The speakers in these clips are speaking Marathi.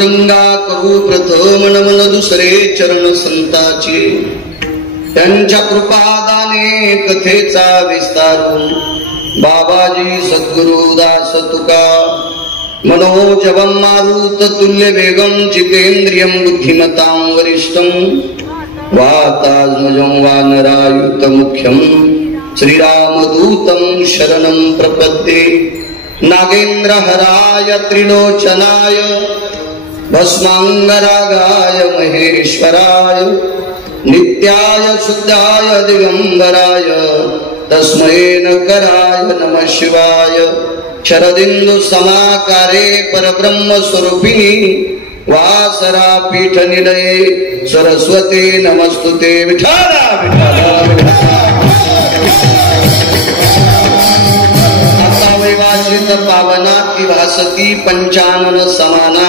पांडुरंगा करू प्रथम नमन दुसरे चरण संताची त्यांच्या कृपादाने कथेचा विस्तारून बाबाजी सद्गुरु दास तुका मनोजवं मारुत तुल्य वेगं जितेन्द्रियं बुद्धिमतां वरिष्ठं वातात्मजं वानरायुत मुख्यं श्रीरामदूतं शरणं प्रपद्ये नागेन्द्रहराय त्रिलोचनाय भस्मांगरागाय महेश्वराय नित्याय शुद्धाय दिगंबराय तस्मै नकराय नमः शिवाय शरदिंदु समाकारे परब्रह्म स्वरूपिणी वासरा पीठ निलये सरस्वती नमस्तुते विठाला विठाला वैवासित पावनाती भासती पंचानन समाना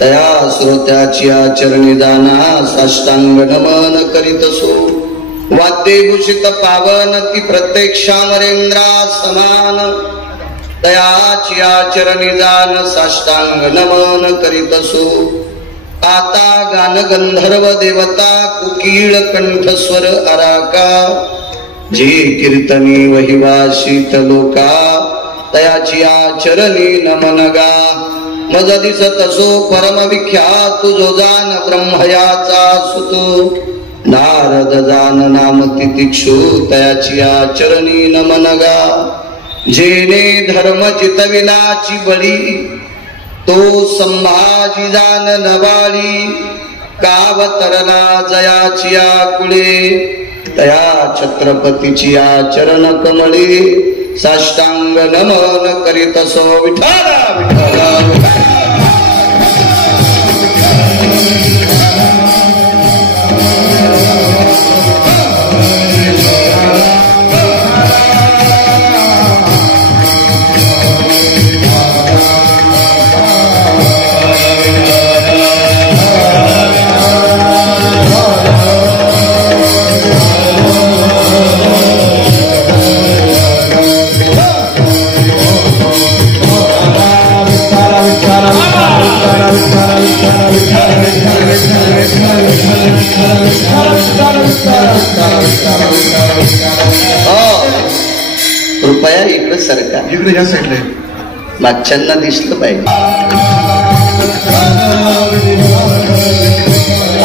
तया श्रोत्याची आचरणी दाना साष्टांग नमन करीतसो वाद्यभूषित पावन ती प्रत्यक्षामरेंद्रा समान तयाची आचरणी दान साष्टांग नमन करीतसो आता गान गंधर्व देवता कुकीळ कंठस्वर अराका जी कीर्तनी वहिवासित लोका तयाची आचरणी नमनगा मज दिसत असो परम विख्यात जो जान ब्रह्मयाचा सुतो नारद जान नाम तितिक्षु तयाची आचरणी नमनगा जेने धर्म जितविलाची बळी तो संभाजी जान नवाळी कावतरला जयाची आकुळे तया छत्रपतीची आचरण कमळे साष्टांग नमन करीत असो विठाला विठाला कृपया इकडे सरका इकडे या साईडला मागच्यांना दिसलं पाहिजे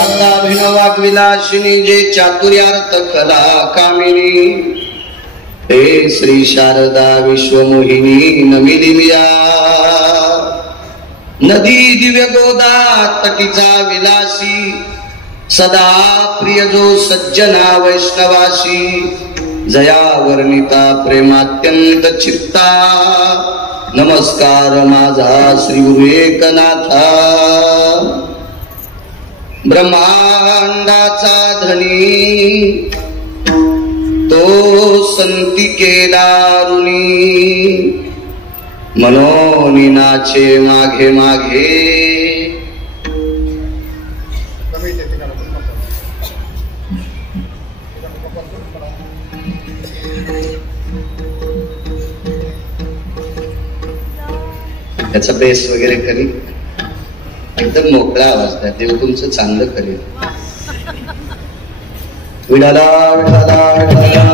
आता अभिनवाग विलासिनी जे चातुर्यार्थ कला कामिनी हे श्री शारदा विश्वमोहिनी नमिदिव्या नदी दिव्य गोदा तटीचा विलासी सदा प्रिय जो सज्जना वैष्णवासी जया वर्णिता प्रेमात्यंत चित्ता नमस्कार माझा श्री गुरु एकनाथा ब्रह्मांडाचा धनी तो संती केदारुणी मनोनी नाचे मागे मागे त्याचा बेस वगैरे करी एकदम मोकळा आवाज द्या देव तुमचं चांगलं करेल विठाला विठाला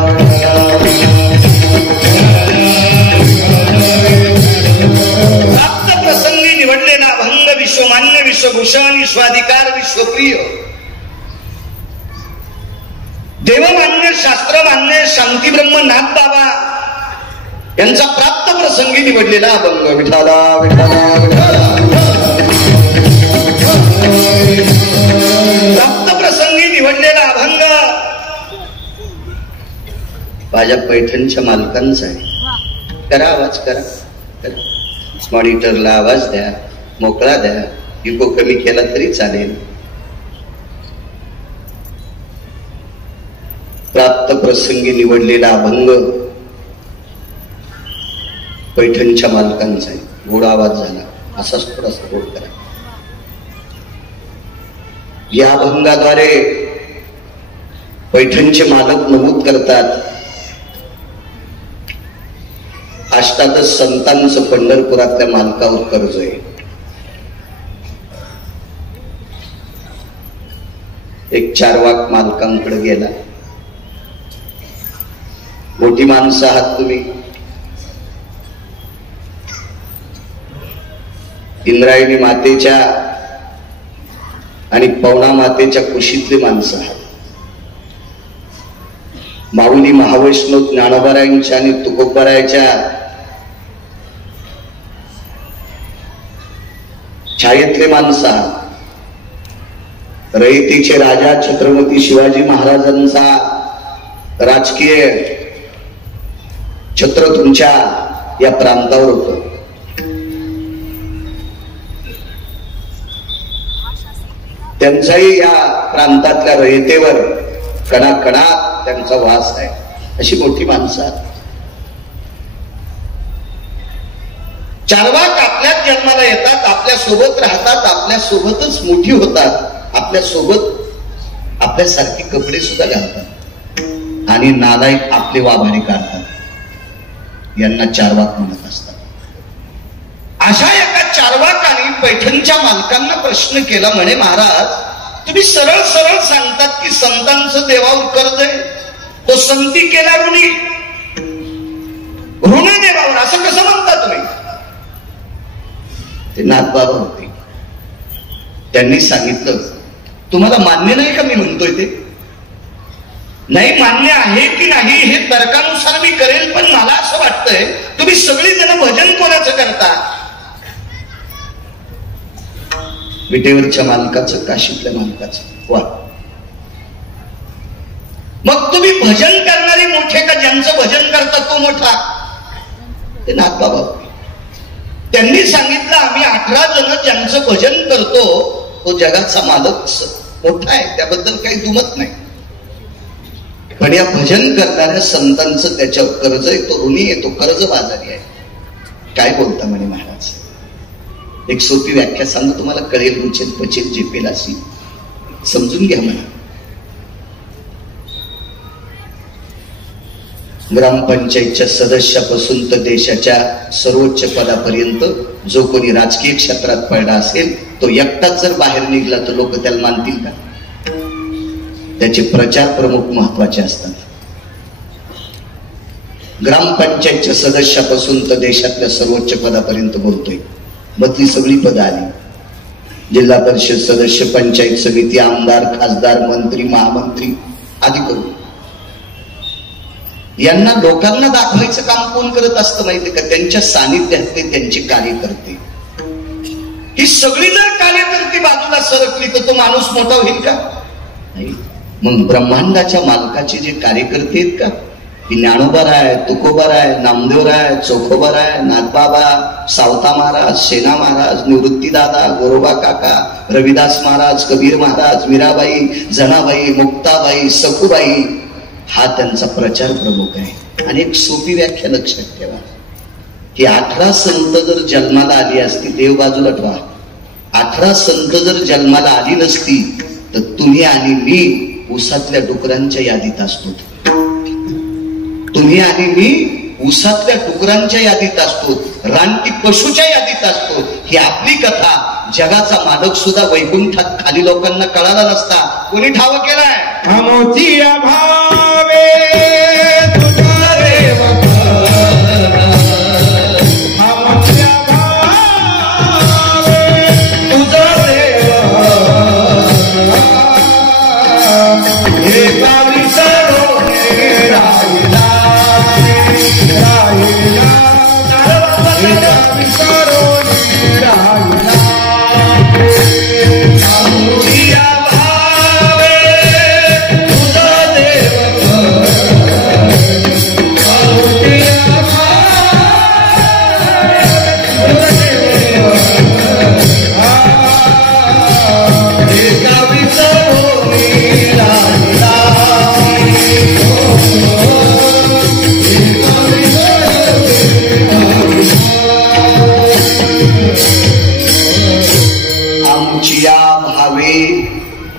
प्राप्त प्रसंगी निवडलेला अभंग विश्वमान्य विश्वभूषण विश्वाधिकार विश्वप्रिय देवमान्य शास्त्रमान्य शांतीब्रह्म नाथ बाबा यांचा प्राप्त प्रसंगी निवडलेला अभंग विठाला विठाला विठाला प्राप्त प्रसंगी निवडलेला अभंग माझ्या पैठणच्या मालकांचा आहे करा आवाज करा मॉनिटरला आवाज द्या मोकळा द्या इको कमी केला तरी चालेल प्राप्त प्रसंगी निवडलेला अभंग पैठणच्या मालकांचा आहे गोड आवाज झाला असाच थोडासा गोड करा या अभंगाद्वारे पैठणचे मालक नमूद करतात अष्टादश संतांचं पंढरपुरातल्या मालकावर कर्ज आहे एक चारवाक मालकांकडे गेला. मोठी माणसं आहात तुम्ही, इंद्रायणी मातेच्या आणि पवना मातेच्या कुशीतली माणसं आहात. माऊली महावैष्णव ज्ञानोबारायांच्या आणि तुकोबारायांच्या छायेतले माणसं आहात. रयतेचे राजा छत्रपती शिवाजी महाराजांचा राजकीय छत्र तुमच्या या प्रांतावर होतं. त्यांचाही या प्रांतातल्या रयतेवर कणाकणात त्यांचा वास आहे. अशी मोठी माणसं आहेत. चारवाक आपल्याच जन्माला येतात, आपल्या सोबत राहतात, आपल्या सोबतच मोठी होतात, आपल्या सोबत आपल्यासारखे कपडे सुद्धा घालतात आणि नालायक आपले वाभाडे काढतात. यांना चारवाक म्हणत असतात. अशा एका चारवाकाने पैठणच्या मालकांना प्रश्न केला. म्हणे, महाराज तुम्ही सरळ सरळ सांगतात की संतांचं देवावर कर्ज आहे, तो संती केला ऋणी, ऋण देवावर, असं कसं म्हणता तुम्ही? ते नाथबाबा होते. त्यांनी सांगितलं, तुम्हाला मान्य नाही का मी म्हणतोय ते? नाही, मान्य आहे की नाही हे तर्कानुसार मी करेल, पण मला असं वाटतंय तुम्ही सगळी जण भजन कोणाचं करता? विटेवरच्या मालकाचं, काशीतल्या मालकाचं. वा, मग तुम्ही भजन करणारे मोठे का ज्यांचं भजन करता तो मोठा? ते नाथबाबा होते. त्यांनी सांगितलं, आम्ही 18 जण ज्यांचं भजन करतो तो जगाचा मालक मोठा आहे, त्याबद्दल काही दुमत नाही. पण या भजन करणाऱ्या संतांचं त्याच्यावर कर्ज आहे, तो ऋणी आहे, तो कर्ज बाजारी आहे. काय बोलता म्हणे महाराज? एक सोपी व्याख्या सांगतो, तुम्हाला कळेल, रुचेल, पचेल, झेपेल अशी. समजून घ्या म्हणा. ग्रामपंचायतच्या सदस्यापासून तर देशाच्या सर्वोच्च पदापर्यंत जो कोणी राजकीय क्षेत्रात पडला असेल तो एकटाच जर बाहेर निघला तर लोक त्याला मानतील का? त्याचे प्रचार प्रमुख महत्वाचे असतात. ग्रामपंचायतच्या सदस्यापासून तर देशातल्या सर्वोच्च पदापर्यंत बोलतोय. मधली सगळी पदं आली. जिल्हा परिषद सदस्य, पंचायत समिती, आमदार, खासदार, मंत्री, महामंत्री आदी करून यांना लोकांना दाखवायचं काम कोण करत असतं माहिती का? त्यांच्या सानिध्यातले त्यांचे कार्यकर्ते. ही सगळी जर कार्यकर्ते बाजूला सरकली तर तो माणूस मोठा होईल का? नाही. मग ब्रह्मांडाच्या मालकाचे जे कार्यकर्ते आहेत का, की ज्ञानोबाराय, तुकोबाराय, नामदेवराय, चोखोबाराय, नाथबाबा, सावता महाराज, सेना महाराज, निवृत्तीदादा, गोरोबा काका, रविदास महाराज, कबीर महाराज, मीराबाई, जनाबाई, मुक्ताबाई, सखूबाई, हा त्यांचा प्रचार प्रमुख आहे. आणि एक सोपी व्याख्या लक्षात ठेवा, की 18 संत जर जन्माला आली असती, देव बाजूला ठेवा, 18 संत जर जन्माला आली नसती तर तुम्ही आणि मी उसातल्या डुकरांच्या यादीत असतो. तुम्ही आणि मी उसातल्या डुकरांच्या यादीत असतो, रानटी पशुच्या यादीत असतो. ही आपली कथा जगाचा मालक सुद्धा वैकुंठात खाली लोकांना कळाला नसता. कोणी ठाव केलाय?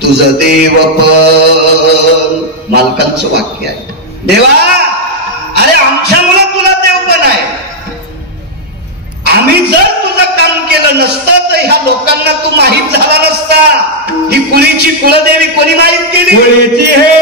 तुझं देव पण. मालकांचं वाक्य आहे. देवा, अरे आमच्यामुळे तुला देव पण आहे. आम्ही जर तुझं काम केलं नसतं तर ह्या लोकांना तू माहीत झाला नसता. ही कुळीची कुलदेवी कोणी माहीत केली? कुळीची हे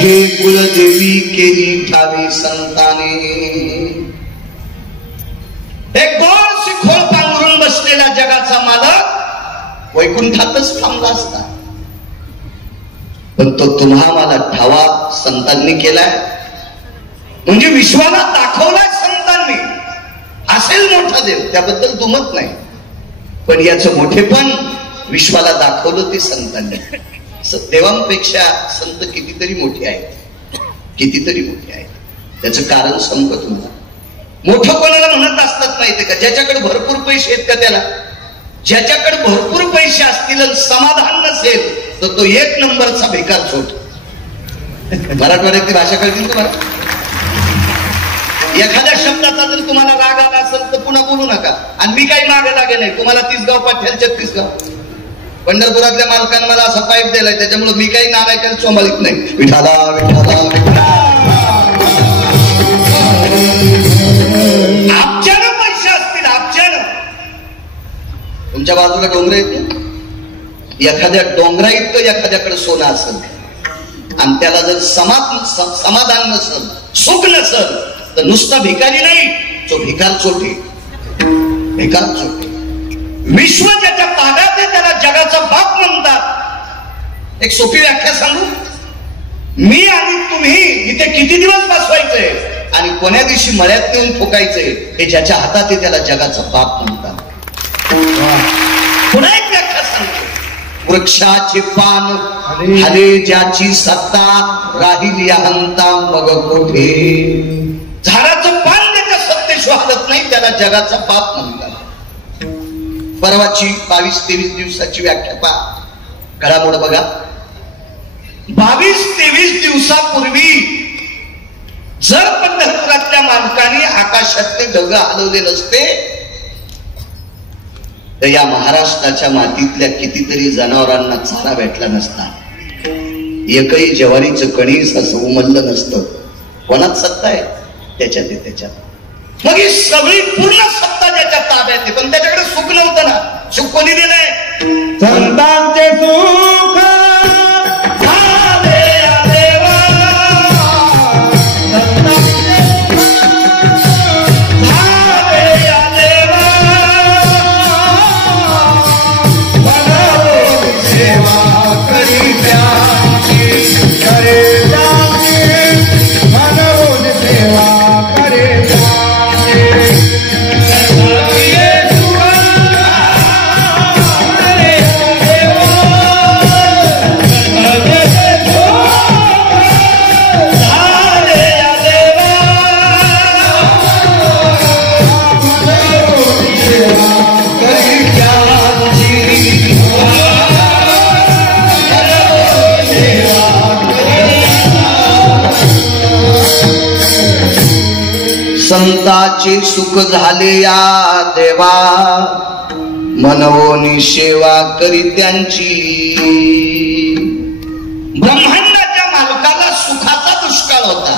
कुलदेवी कुलदेवी केली ठावी संताने. एक गोल शिखोळ पांघरून बसलेला जगाचा मालक वैकुंठातच थांबला असता, पण तो तुम्हा मला ठावा संतांनी केलाय, म्हणजे विश्वाला दाखवलाय संतांनी. असेल मोठा देव, त्याबद्दल दुमत नाही, पण याचं मोठेपण विश्वाला दाखवलं ते संतांनी. देवांपेक्षा संत कितीतरी मोठे आहेत, कितीतरी मोठे आहेत. त्याचं कारण सांगतो तुम्हाला. मोठं कोणाला म्हणत असतात माहितीये का? ज्याच्याकडे भरपूर पैसे आहेत का त्याला. ज्याच्याकडे भरपूर पैसे असतील आणि समाधान नसेल तर तो एक नंबरचा भिकार चोट. मराठवाड्यातली भाषा कळतील तुम्हाला. एखाद्या शब्दाचा जर तुम्हाला राग आला असेल तर पुन्हा बोलू नका. आणि मी काही मागे लागे नाही. तुम्हाला 30 गाव पाठ्याल 36 गाव. पंढरपुरातल्या मालकांना मला असा पाईप दिलाय, त्याच्यामुळे मी काही नालायकांना चोंबाळीत नाही. विठाला विठाला आपच्यानं पैसे असतील, आपच्यानं. तुमच्या बाजूला डोंगर येत, एखाद्या डोंगरा इतकं एखाद्याकडे सोनं असेल आणि त्याला जर समाधान नसेल, सुख नसेल, तर नुसता भिकारी नाही, तो भिकार चोटी. भिकार चोटी. विश्व ज्याच्या ताब्यात आहे त्याला जगाचा बाप म्हणतात. एक सोपी व्याख्या सांगू. मी आणि तुम्ही इथे किती दिवस बसवायचंय आणि कोण्या दिवशी मळ्यात नेऊन ठोकायचंय हे ज्याच्या हातात आहे त्याला जगाचा बाप म्हणतात. पुन्हा एक व्याख्या सांगतो. वृक्षाचे पान हले ज्याची सत्ता, राहिली अहंता मग कोठे. झाडाचं पान त्याच्या सत्तेशिवाय हलत नाही, त्याला जगाचा बाप म्हणतात. परवाची 22-23 दिवसाची व्याख्या पहा. घडामोड बघा. 22-23 दिवसापूर्वी जर पंढरपुरातल्या मालकाने आकाशातले ढग हलवले नसते तर या महाराष्ट्राच्या मातीतल्या कितीतरी जनावरांना चारा भेटला नसता. एकही ज्वारीचं कणीस असं उमललं नसतं. कोणात सत्ता आहे? त्याच्यात आहे, त्याच्यात. मग ही सगळी पूर्ण सत्ता ज्याच्या ताब्यात आहे, पण त्याच्याकडे सुख नव्हतं ना. सुख कोणी दिलंय? संतांचे सुख संताचे सुख झाले या देवा, मनवोनी सेवा करी त्यांची. ब्रह्मांडाच्या मालकाला सुखाचा दुष्काळ होता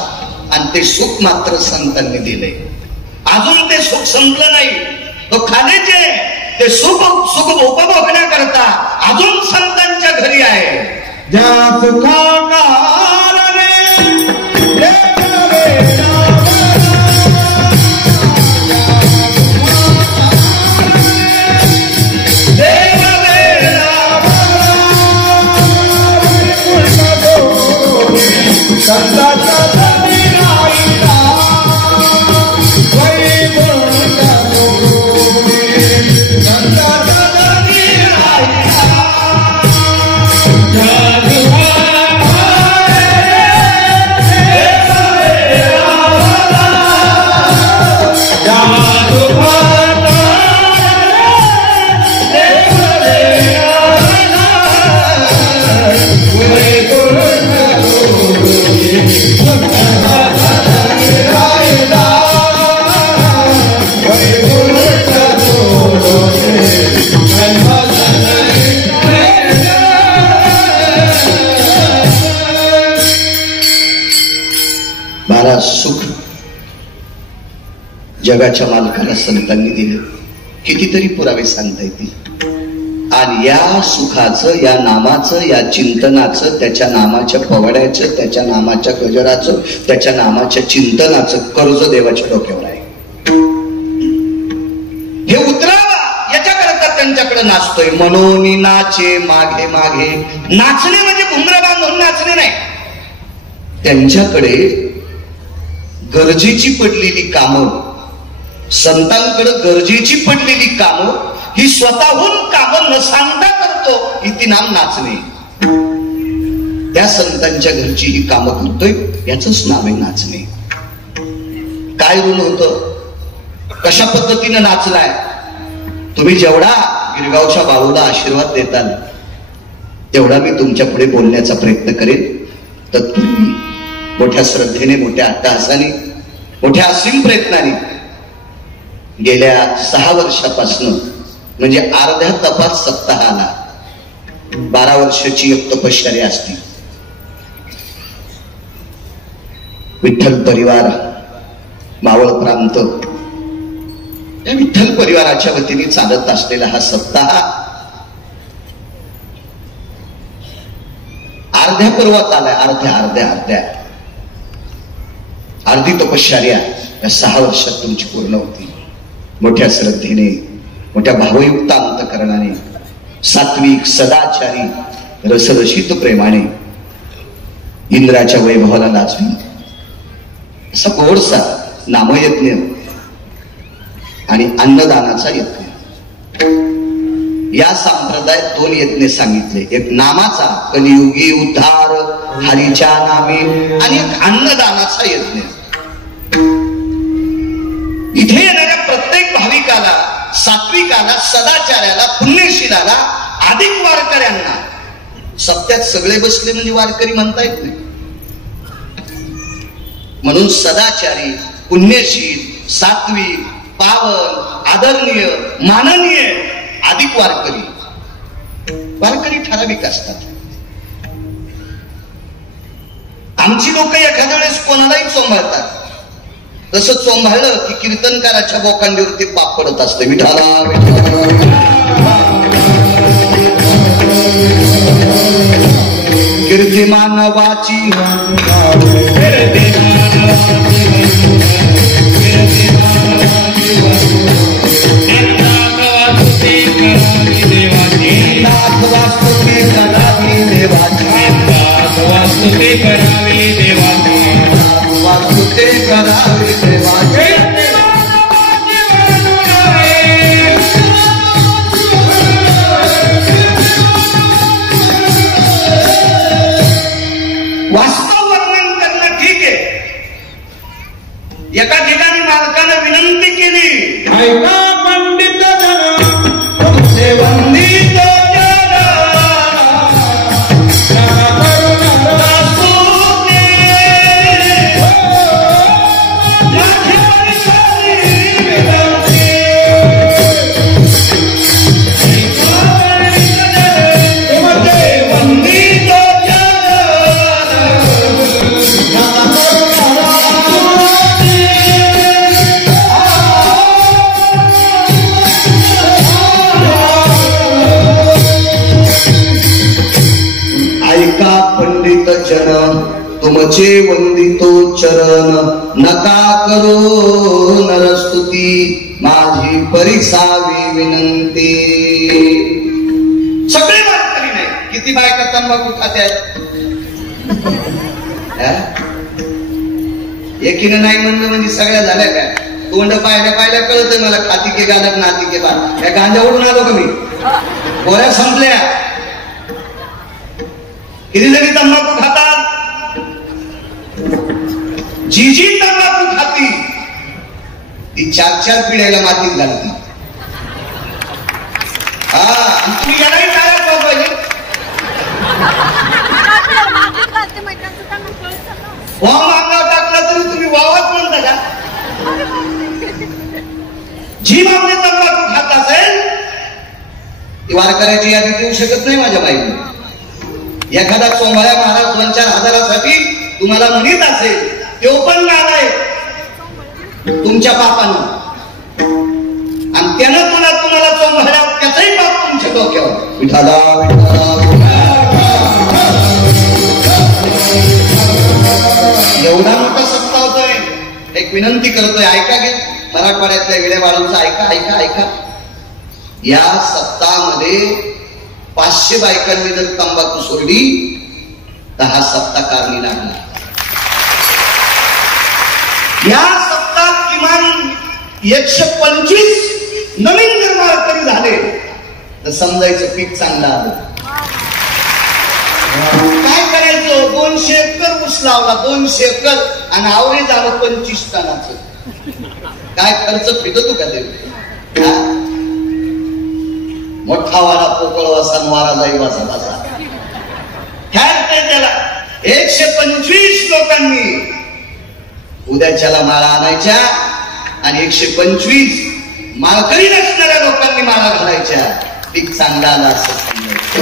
आणि ते सुख मात्र संतांनी दिले. अजून ते सुख संपलं नाही, तो खालीचे ते सुख उपभोगण्याकरता अजून संतांच्या घरी आहे. ज्या सुखाला सुख जगाच्या मालकाला संतांनी दिले. कितीतरी पुरावे सांगता येतील. आणि या सुखाचं, या नामाचं, या चिंतनाचं, त्याच्या नामाच्या पवाड्याचं, त्याच्या नामाच्या गजराचं, त्याच्या नामाच्या चिंतनाचं कर्ज देवाच्या डोक्यावर आहे. हे उतरावा याच्याकरता त्यांच्याकडे नाचतोय. मनोनी नाचे मागे मागे. नाचणे म्हणजे घुंगरा बांधून नाचणे नाही. त्यांच्याकडे गरजेची पडलेली कामं, संतांकडे गरजेची पडलेली कामं ही स्वतःहून कामं न सांगता करतो, ही ती नाम नाचणे. त्या संतांच्या घरची ही कामं करतोय, याच नाव आहे नाचणे. काय ऋण होतं, कशा पद्धतीनं नाचलाय. तुम्ही जेवढा गिरगावच्या बाळूला आशीर्वाद देताल तेवढा मी तुमच्या पुढे बोलण्याचा प्रयत्न करेन. तत्पूर्वी मोठ्या श्रद्धेने, मोठ्या अट्टहासाने, मोठ्या असीम प्रयत्नाने गेल्या 6 वर्षापासून म्हणजे अर्ध्या तपास सप्ताहाला 12 वर्षाची एक तपश्चर्या असती. विठ्ठल परिवार मावळ प्रांत या विठ्ठल परिवाराच्या वतीने चालत असलेला हा सप्ताह अर्ध्या पर्वात आलाय. अर्धी तपश्चर्या या 6 वर्षात तुमची पूर्ण होती. मोठ्या श्रद्धेने, मोठ्या भावयुक्त अंतकरणाने, सात्विक सदाचारी रसरशीत प्रेमाने इंद्राच्या वैभवाला लाजवी असा गोडसा नामयज्ञ आणि अन्नदानाचा यज्ञ. या संप्रदायात 2 यज्ञ सांगितले. एक नामाचा, कलियुगी उद्धार हरीच्या नामे, आणि एक अन्नदानाचा यज्ञ. इथे येणाऱ्या प्रत्येक भाविकाला, सात्विकाला, सदाचार्याला, पुण्यशीलाला, अधिक वारकऱ्यांना, सत्यात सगळे बसले म्हणजे वारकरी म्हणता येत नाही. म्हणून सदाचारी, पुण्यशील, सात्विक, पावन, आदरणीय, माननीय, अधिक वारकरी ठराविक असतात. आमची लोक एखाद्या वेळेस कोणालाही चोंभाळतात. तसं चोंभाळलं की कीर्तनकाराच्या बोकांडीवरती पाप पडत असते. विठाला कीर्तिमान वाची वास्तुते करावी देवाचे. वास्तव वर्णन करणं ठीक आहे. एका ठिकाणी मालकानं विनंती केली, ऐका पंडित जन तुझे वंदित जन तुमचे वंदितो चरण, नका करो नरस्तुती, माझी परिसावी विनंती. सगळे वारकरी नाही. किती बायका तंबाखू खात्यात? एकीनं नाही म्हणणं म्हणजे सगळ्या झाल्या काय? तोंड पाहिल्या कळतंय मला. खाती के गालक नाती के बाल. या गांजावरून आलो का मी? गोळ्या संपल्या. किती जणी तंबाखू खातात? जी तंबाखू खाती ती 4 पिढ्याला मातीत घालती. तुम्ही यालाही टाळायला पाहिजे. वाव अंगावर टाकला तरी तुम्ही वावच म्हणता का? जी मागणी तंबाखू खात असेल ती वारकऱ्याची यादी देऊ शकत नाही माझ्या बाईने. एखादा चोंभाळ्या महाराज 2-4 हजारासाठी तुम्हाला म्हणत असेल तो पण नालाय तुमच्या बापानं, आणि त्यानं तुम्हाला चोंबळ्या त्याचाही बाप तुमच्या डोक्यावर. विठाला एवढा मोठा सत्ता होतोय. एक विनंती करतोय, ऐका घे मराठवाड्यातल्या विडेवाळूंचा, ऐका ऐका ऐका. या सप्ताहामध्ये 500 बायकांनी जर तंबाखू सोडली तर हा सप्ताह कारणी लागला. या सप्ताहात किमान 125 नवीन जर माळकरी झाले तर समजायचं पीक चांगलं आलं. काय करायचं, 200 एकर ऊस लावला, 200 एकर, आणि आवरे झालं 25 टनाचं. काय खर्च फिटतो का ते? मोठा वारा पोकळ वासा, वारा जाई वासा वासा. त्याला 125 लोकांनी उद्याच्याला माळा आणायच्या आणि 125 माळकरी नसणाऱ्या लोकांनी माळा घालायच्या. पीक चांगला आला असं सांगायचं.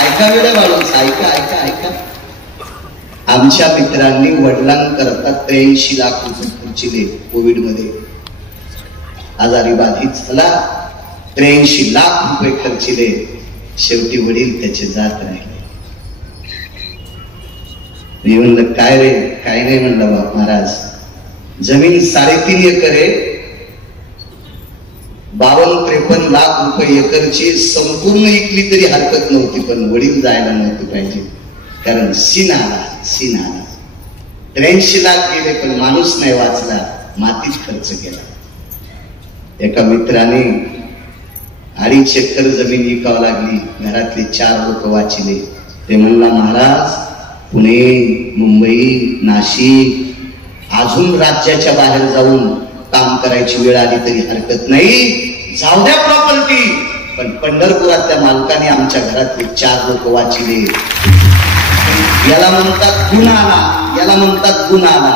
ऐका वेळा बाळूंचा, ऐका ऐका ऐका. आमच्या मित्रांनी वडिलांकरता 83 लाख रुपये खर्चिले. कोविड मध्ये आजारी बाधित झाला, 83 लाख रुपये खर्चिले. शेवटी वडील त्याचे जात राहिले. मी म्हणलं काय रे? काय नाही म्हणलं बाप महाराज, जमीन 3.5 एकर आहे, 52-53 लाख रुपये एकरची संपूर्ण इकली तरी हरकत नव्हती, पण वडील जायला नव्हते पाहिजे, कारण सीन आला. 83 लाख गेले पण माणूस नाही वाचला, मातीत खर्च केला. एका मित्राने 2.5 एकर जमीन विकावं लागली, घरातले 4 लोक वाचले. ते म्हणला महाराज, पुणे, मुंबई, नाशिक, अजून राज्याच्या बाहेर जाऊन काम करायची वेळ आली तरी हरकत नाही, जाऊ द्या प्रॉपर्टी, पण पंढरपुरातल्या मालकाने आमच्या घरातले 4 लोक वाचले. याला म्हणतात गुण आला, याला म्हणतात गुण आला.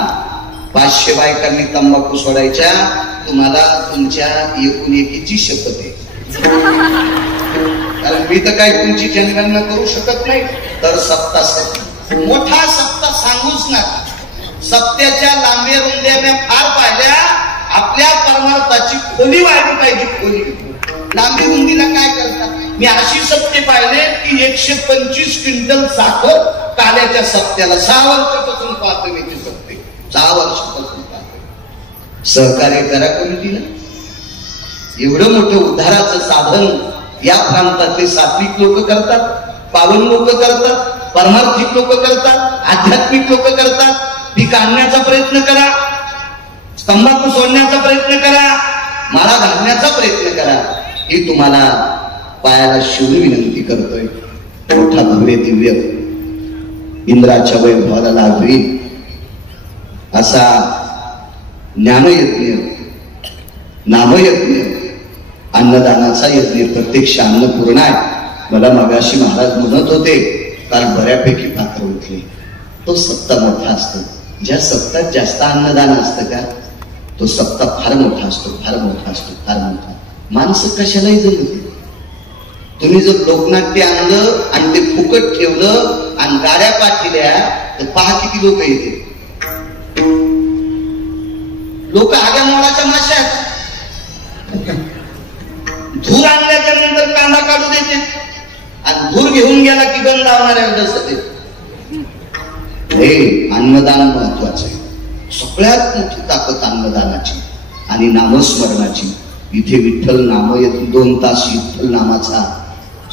500 बायकांनी तंबाखू सोडायच्या, तुम्हाला तुमच्या एकुणएकीची शपथ आहे. कारण मी तर काय तुमची जनगणना करू शकत नाही. तर सप्ताह मोठा सप्ताह सांगूच ना. सत्याच्या लांबे रुंद्या मी फार पाहिल्या. आपल्या परमार्थाची खोली वाढली पाहिजे, खोली. लांबी रुंदीला काय करतात? मी अशी सत्य पाहिले की 125 क्विंटल साखर काल्याच्या सत्याला 6 वर्षापासून पाहतो मी ती सत्य. 6 वर्षापासून पाहतो. सहकार्य करा कमिटीला. एवढं मोठं उद्धाराचं साधन या प्रांतातले सात्विक लोक करतात, पावन लोक करतात, परमार्थिक लोक करतात, आध्यात्मिक लोक करतात. पीक आणण्याचा प्रयत्न करा, तंबाखू सोडण्याचा प्रयत्न करा, माळा घालण्याचा प्रयत्न करा. ही तुम्हाला पायाला शिवून विनंती करतोय. मोठा भव्य दिव्य इंद्राच्या वैभवाला लाभवी असा ज्ञानयज्ञ, नामयज्ञ, अन्नदानाचा यज्ञ, प्रत्यक्ष अन्नपूर्णा आहे. मला मगाशी महाराज म्हणत होते, काल बऱ्यापैकी पात्र उठले. तो सप्ताह मोठा असतो. ज्या सप्ताहात जास्त अन्नदान असतं का, तो सप्ताह फार मोठा असतो, फार मोठा असतो, फार मोठा. माणसं कशालाही जमते. तुम्ही जर लोकनाट्य आणलं आणि ते फुकट ठेवलं आणि गाड्या पाठिल्या तर पहा किती लोक येते. लोक आग्या मोडाच्या माश्या, धूर आणल्याच्या नंतर कांदा काढू देते आणि धूर घेऊन गेला की गण लावणाऱ्या जसं ते. हे अन्नदान महत्वाचं आहे. सगळ्यात मोठी ताकद अन्नदानाची आणि नामस्मरणाची. इथे विठ्ठल नाम येत 2 तास विठ्ठल नामाचा,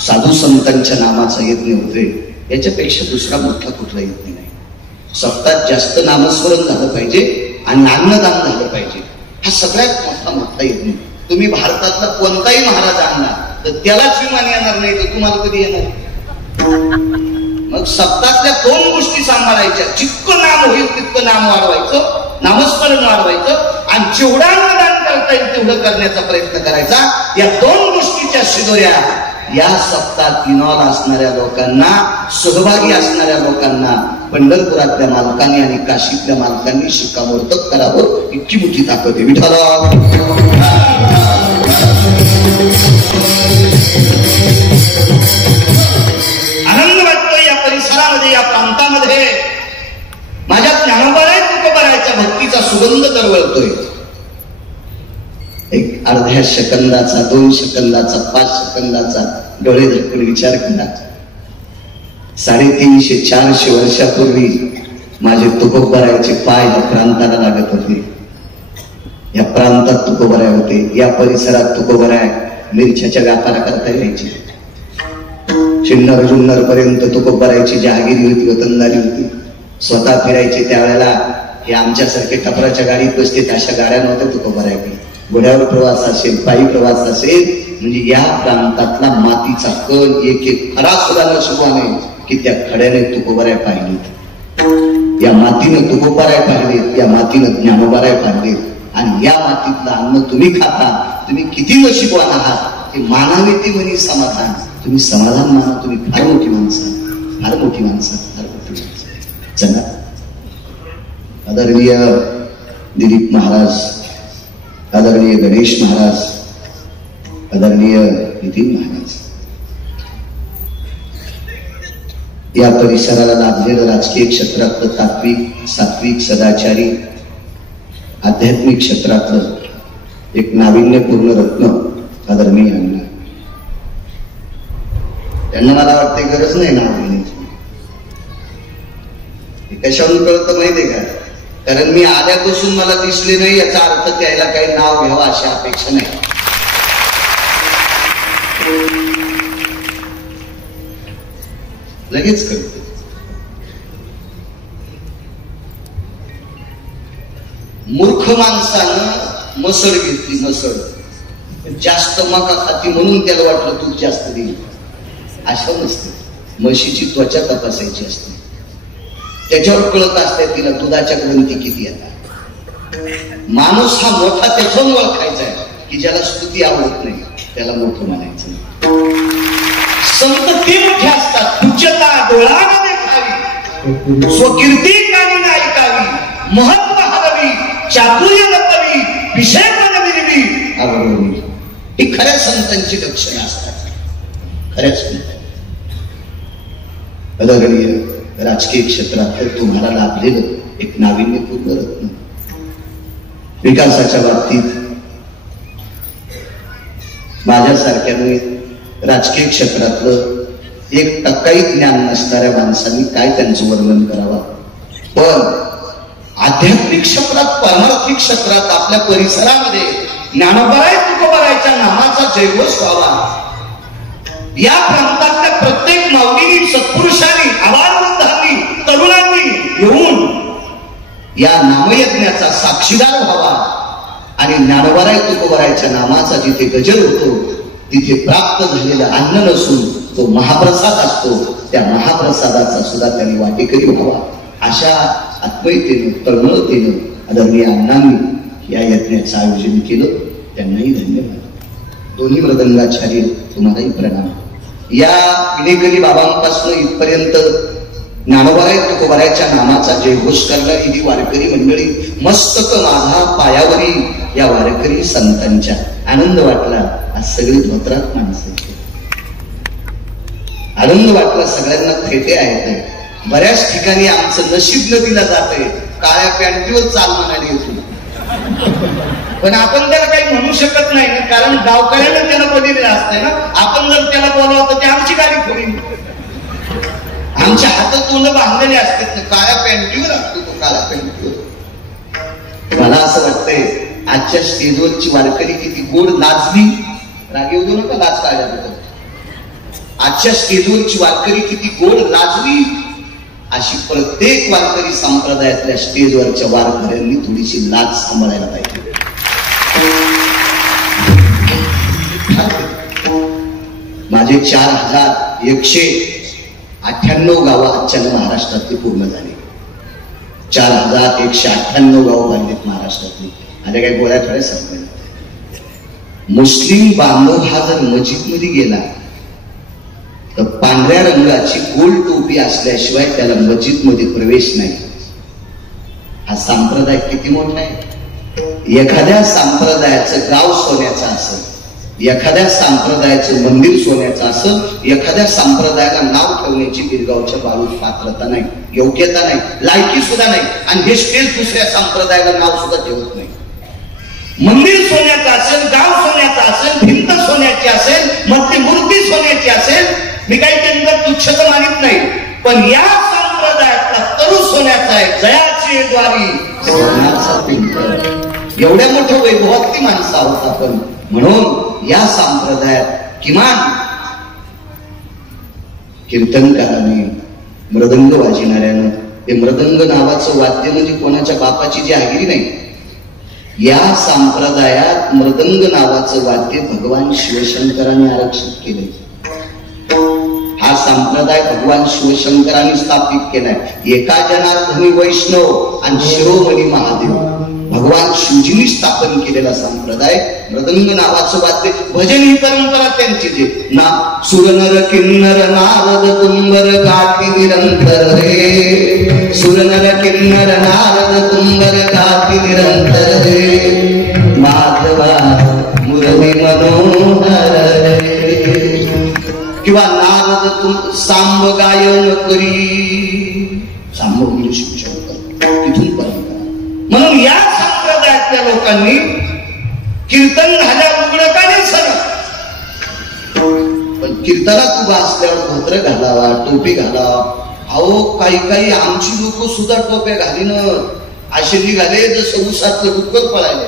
साधू संतांच्या नामाचा यज्ञ होतोय. याच्यापेक्षा दुसरा मोठा कुठला यज्ञ नाही. सप्ताहात जास्त नामस्मरण झालं पाहिजे आणि अन्नदान झालं पाहिजे. हा सगळ्यात मोठा यज्ञ. तुम्ही भारतातला कोणताही महाराज आणला तर त्यालाच विमान येणार नाही, तर तुम्हाला कधी येणार? मग सप्ताहातल्या 2 गोष्टी सांभाळायच्या. जितकं नाम होईल तितकं नाम वाढवायचं, नामस्मरण वाढवायचं, आणि जेवढा अन्नदान करता येईल तेवढं करण्याचा प्रयत्न करायचा. या 2 गोष्टीच्या शिदोऱ्या या सप्ताहात इन्व्हॉल्व असणाऱ्या लोकांना, सहभागी असणाऱ्या लोकांना पंढरपुरातल्या मालकांनी आणि काशीतल्या मालकांनी शिक्कामोर्तब करावं. इतकी मोठी ताकद आहे. विठाला आनंद वाटतो या परिसरामध्ये, या प्रांतामध्ये. माझ्या ज्ञानोबाला तुकोबा सुगंध दरवळतोय. एक अर्ध्या सेकंदाचा, 2 सेकंदाचा, 5 सेकंदाचा डोळे झाकून विचार करा. 350-400 वर्षापूर्वी माझे तुकोबरायचे पाय या प्रांताला लागत होते. या प्रांतात तुकोबराय होते. या परिसरात तुकोबराय मिरच्याच्या व्यापारा करता यायचे. शिन्नर जुन्नर पर्यंत तुकोबरायची जहागिरी होती, वतनदारी होती. स्वतः फिरायचे. त्यावेळेला हे आमच्यासारखे टपराच्या गाडीत बसते अशा गाड्या नव्हत्या तुकोबरायकडे. घोड्यावर प्रवास असेल, पायी प्रवास असेल, म्हणजे या प्रांतातला मातीचा कण एक खरा सुद्धा नशिबा नाही की त्या खड्याने तुकोबराय पाहिलेत. या मातीनं तुकोबराय पाहिलेत, या मातीनं ज्ञानोबराय पाहिलेत. आणि या मातीतलं अन्न तुम्ही खाता. तुम्ही किती नशिबवान आहात ते मानावे ते म्हणे समाधान. तुम्ही समाधान माना. तुम्ही फार मोठी माणसं, फार मोठी माणसं, फार मोठी माणसं. चला, आदरणीय दिलीप महाराज, आदरणीय गणेश महाराज, आदरणीय नितीन महाराज, या परिसराला लाभलेलं राजकीय क्षेत्रातलं तात्विक, सात्विक, सदाचारी, आध्यात्मिक क्षेत्रातलं एक नाविन्यपूर्ण रत्न आदरणीय अण्णा. त्यांना मला वाटते गरज नाही नाव घेण्याची. कशावरून कळतं माहितीये का? कारण मी आल्यापासून मला दिसले नाही याचा अर्थ त्याला काही नाव घ्यावं अशी अपेक्षा नाही. लगेच करतो. मूर्ख माणसानं मसळ घेतली. मसळ जास्त मका खाती म्हणून त्याला वाटलं तूप जास्त देईल. अशा नसते. म्हशीची त्वचा तपासायची असते. त्याच्यावर कळत असते तिला दुधाच्या ग्रंथी किती येतात. माणूस हा मोठा त्याच्यावर ओळखायचा आहे की ज्याला स्तुती आवडत नाही त्याला मोठं म्हणायचं. संत ते मोठे असतात. उच्चता डोळ्यानं देखावी, स्वकीर्ती कानी ऐकावी, महत्व हरवी, चातुर्य लपवी, विषय बनविली आवडवी. ही खऱ्या संतांची लक्षणं असतात. खऱ्या संत. आदरणीय राजकीय क्षेत्रात तुम्हाला लाभलेलं एक नाविन्यपूर्ण रत्न. विकासाच्या बाबतीत माझ्यासारख्याने राजकीय क्षेत्रातलं 1% ज्ञान नसणाऱ्या माणसांनी काय त्यांचं वर्णन करावं. पण आध्यात्मिक क्षेत्रात, परमार्थिक क्षेत्रात, आपल्या परिसरामध्ये ज्ञानोबराय तुकोबरायच्या नामाचा जयघोष व्हावा. या प्रांतातल्या प्रत्येक माऊलीनी, सत्पुरुषांनी, आबालवृद्धांनी, तरुणांनी येऊन या नामयज्ञाचा साक्षीदार व्हावा. आणि ज्ञानोबराय तुकोबरायच्या नामाचा जिथे गजर होतो तिथे प्राप्त झालेलं अन्न नसून तो महाप्रसाद असतो. त्या महाप्रसादाचा सुद्धा त्यांनी वाटेकरी व्हावा. अशा आत्मीयतेनं, तळमळतेनं आदरणीय अण्णांनी या यज्ञाचं आयोजन केलं. त्यांनाही धन्यवाद. दोन्ही मृदंगाचार्य तुम्हालाही प्रणाम. या विनेकरी बाबांपासून इथपर्यंत ज्ञानोबराय तुकोबरायच्या नामाचा जयघोष करणारी ही वारकरी मंडळी, मस्तक माझा पायावरी या वारकरी संतांच्या. आनंद वाटला. आज सगळी धोत्रात माणसं. आनंद वाटला. सगळ्यांना फेटे आहेत. बऱ्याच ठिकाणी आमचं नशीब नदीला जातंय. काळ्या पॅन्टीवर चाल म्हणाली येतो. पण आपण त्याला काही म्हणू शकत नाही, कारण गावकऱ्यानं त्याला बदिलेलं असतंय ना. आपण जर त्याला बोलावं तर ते आमची गाडी फोडील. आमच्या हातात तोंड बांधलेले असतात. काळ्या पॅन्टीवर असतो तो, काळ्या पॅन्टीवर. मला असं वाटतंय आजच्या स्टेजवरची वारकरी किती गोड नाचली. राग येऊ देऊ नका, लाच काढल्या होतं. आजच्या स्टेजवरची वारकरी किती गोड लाजली. अशी प्रत्येक वारकरी संप्रदायातल्या स्टेजवरच्या वारकऱ्यांनी थोडीशी लाज सांभाळायला पाहिजे. माझे 4198 गावं आजच्या महाराष्ट्रातली पूर्ण झाली. 4198 गावं बांधलीत महाराष्ट्रातली. आता काही गोळ्या थोड्या संपल्या. मुस्लिम बांधव हा जर मस्जिद मध्ये गेला तर पांढऱ्या रंगाची गोल टोपी असल्याशिवाय त्याला मस्जिद मध्ये प्रवेश नाही. हा संप्रदाय किती मोठा आहे. एखाद्या संप्रदायाचं गाव सोन्याचं असेल एखाद्या संप्रदायाचं मंदिर सोन्याचं असेल, एखाद्या संप्रदायाला नाव ठेवण्याची गिरगावच्या बाळूत पात्रता नाही, योग्यता नाही, लायकी सुद्धा नाही. आणि हे स्टेज दुसऱ्या संप्रदायाला नाव सुद्धा ठेवत नाही. मंदिर सोन्याचं असेल, गाव सोन्याचं असेल, भिंत सोन्याची असेल, मधली मूर्ती सोन्याची असेल, मी काही त्यांचं तुच्छता मानित नाही, पण या संप्रदायातला तरू सोन्याचा आहे. जयाची द्वारी सोन्याचा पिंप. एवढ्या मोठ्या वैभवात ती माणसं आहोत आपण. म्हणून या संप्रदायात किमान कीर्तनकाराने, मृदंग वाजविणाऱ्यानं, ते मृदंग नावाचं वाद्य म्हणजे कोणाच्या बापाची जहागिरी नाही. या संप्रदायात मृदंग नावाचं वाद्य भगवान शिवशंकरांनी आरक्षित केले. हा संप्रदाय भगवान शिवशंकरांनी स्थापित केलाय. एका जनार्दनी वैष्णव आणि शिरोमणी महादेव भगवान शिवजींनी स्थापन केलेला संप्रदाय मृदंग नावाचं वाद्य. भजन ही परंपरा त्यांची जे ना सुरनर किन्नर नारद तुंबर गाठी निरंतर रे, सुरनर किन्नर नारद तुंबर गाठी निरंतर रे, माधवा मुरली मनोहर रे. किंवा नारद तुम सांब गायन करी, सांब म्हणजे शिवशंकर, तिथून परंपरा. म्हणून या संप्रदायातल्या लोकांनी कीर्तन झाल्यावर उघडं का नाही सर, पण कीर्तनात उभा असल्यावर धोत्र घालावा, टोपी घालावा. अहो काही काही आमची लोक सुद्धा टोप्या घालीन असे निघाले जसं उसातलं डुक्कर पळायले.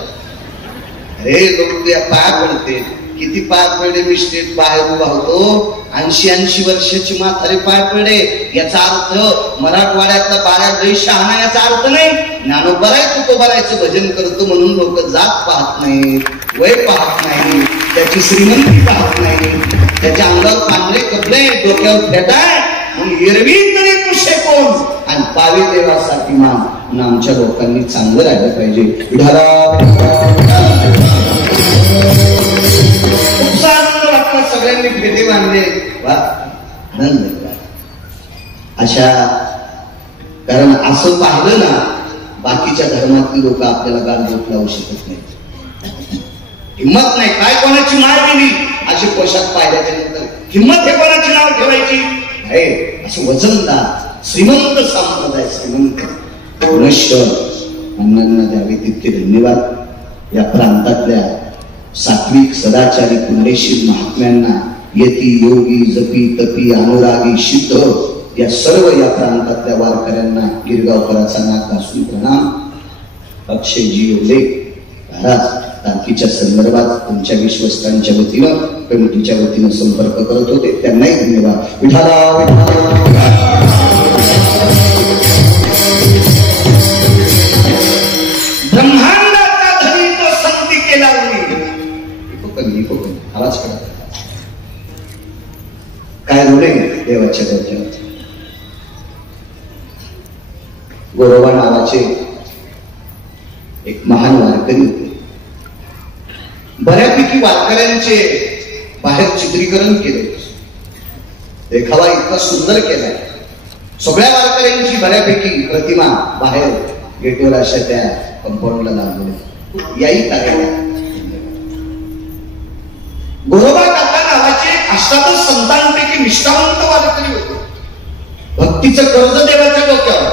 अरे लोक तुझ्या पाया पडते. किती पाय पडे मी स्टेट बाहेर उभा होतो, 80-80 वर्षाची म्हातारी पाय पडे. याचा अर्थ मराठवाड्यातला बाळ्या दैशा आणा याचा अर्थ नाही. ज्ञानोबा आहे तो बरायचं भजन करतो म्हणून लोक जात पाहत नाही, वय पाहत नाही, त्याची श्रीमंती पाहत नाही, त्याच्या अंगावर पांढरे कपडे, डोक्यावर फेटाय म्हणून एरवी तरी कुशे कोण आणि पावी देवासाठी मान. आमच्या लोकांनी चांगलं राहिलं पाहिजे. सगळ्यांनी फेटे बांधले, वा आनंद. अशा कारण असं पाहिलं ना, बाकीच्या धर्मातली लोक आपल्याला गालबोट लावू शकत नाही. हिंमत नाही. काय कोणाची मार दिली असे पोशाख पाहिल्याच्या नंतर हिंमत हे कोणाची नाव ठेवायची आहे. असं वजनदार श्रीमंत संप्रदाय, श्रीमंत पुनश्च अण्णांना द्यावे तितके धन्यवाद. या प्रांतातल्या सात्विक सदाचारी पुण्यशील महात्म्यांना, यती योगी जपी तपी अनुरागी सिद्ध या सर्व या प्रांतातल्या वारकऱ्यांना गिरगावकराचा नाक घासून प्रणाम. अक्षयजी एवढे महाराज तारखेच्या संदर्भात तुमच्या विश्वस्तांच्या वतीनं, कमिटीच्या वतीनं संपर्क करत होते, त्यांनाही धन्यवाद. ब्रह्मांडाचा धनी तो संती केला आवाज करा. काय रुळे देवाच्या दर्शनात. गोरोबा नावाचे एक महान वारकरी होते. बऱ्यापैकी वारकऱ्यांचे बाहेर चित्रीकरण केले, देखावा इतका सुंदर केलाय. सगळ्या वारकऱ्यांची बऱ्यापैकी प्रतिमा बाहेर गेटवर अशा त्या कंपाऊंडला लागले. याही कार्यालयात गोरोबा काका नावाचे अष्टादश संतांपैकी निष्ठावंत वारकरी होते. भक्तीचं कर्ज देवाच्या डोक्यावर.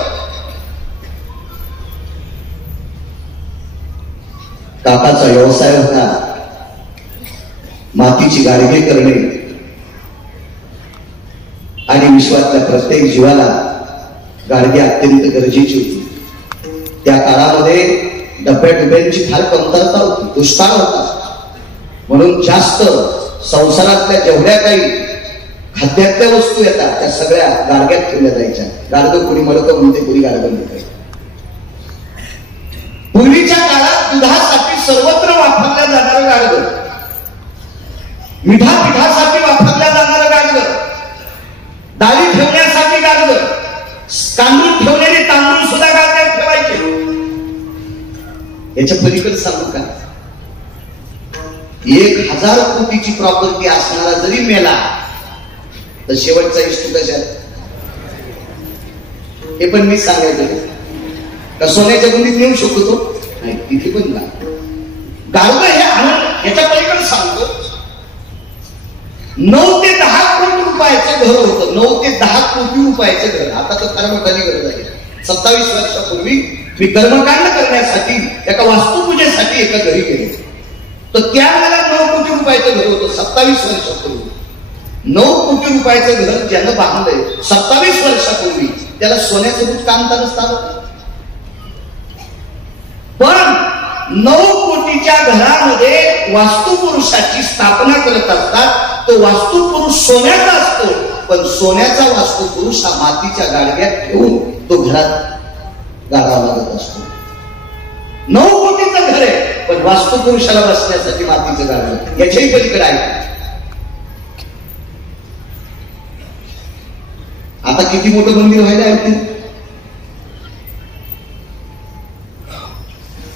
काकाचा व्यवसाय होता मातीची गाडगे करणे आणि विश्वातल्या प्रत्येक जीवाला गाडगे अत्यंत गरजेची होती. त्या काळामध्ये डब्याची फार कमतरता होती, दुष्काळ होता. म्हणून जास्त संसारातल्या जेवढ्या काही खाद्यातल्या वस्तू येतात त्या सगळ्या गाडग्यात ठेवल्या जायच्या. गाडगं कोणी मडकं म्हणते, कोणी गाडगं म्हणते. पूर्वीच्या काळात दुधासाठी सर्वत्र वापरल्या जाणारं गाडगं, पिठासाठी वापरल्या जाणारं गाडगं, डाळी ठेवण्यासाठी गाडगं, तांदूळ ठेवलेले तांदूळ सुद्धा गाडग्यात ठेवायचे. याच्या पलीकडे सांगू का, 1000 कोटीची प्रॉपर्टी असणारा जरी मेला तर शेवटचा इष्टू कशात, हे पण मी सांगायचं का सोन्याच्या गुंडीत नेऊ शकतो तो नाही, तिथे पण गाडगं हे आनंद. याच्या पलीकडे सांगतो 9 ते 10 कोटी रुपयाचं घर होतं. 9 ते 10 कोटी रुपयाचं घर. आता तर फार मोठी गरज आहे. 27 वर्षापूर्वी मी कर्मकांड करण्यासाठी एका वास्तुपूजेसाठी एका घरी गेलो. तर त्यावेळेला 9 कोटी रुपयाचं घर होतं. 27 वर्षापूर्वी 9 कोटी रुपयाचं घर ज्यानं बांधलंय 27 वर्षापूर्वी, त्याला सोन्याचं दूध काम नसतं. पण 9 कोटीच्या घरामध्ये वास्तुपुरुषाची स्थापना करत असतात. तो वास्तुपुरुष सोन्याचा असतो, पण सोन्याचा वास्तुपुरुष हा मातीच्या गाडग्यात घेऊन तो घरात गाडावा लागत असतो. 9 कोटीचं घर आहे, पण वास्तुपुरुषाला बसण्यासाठी मातीचं गाडगं. याच्याही पलीकडे आहे. आता किती मोठं मंदिर व्हायला आहे.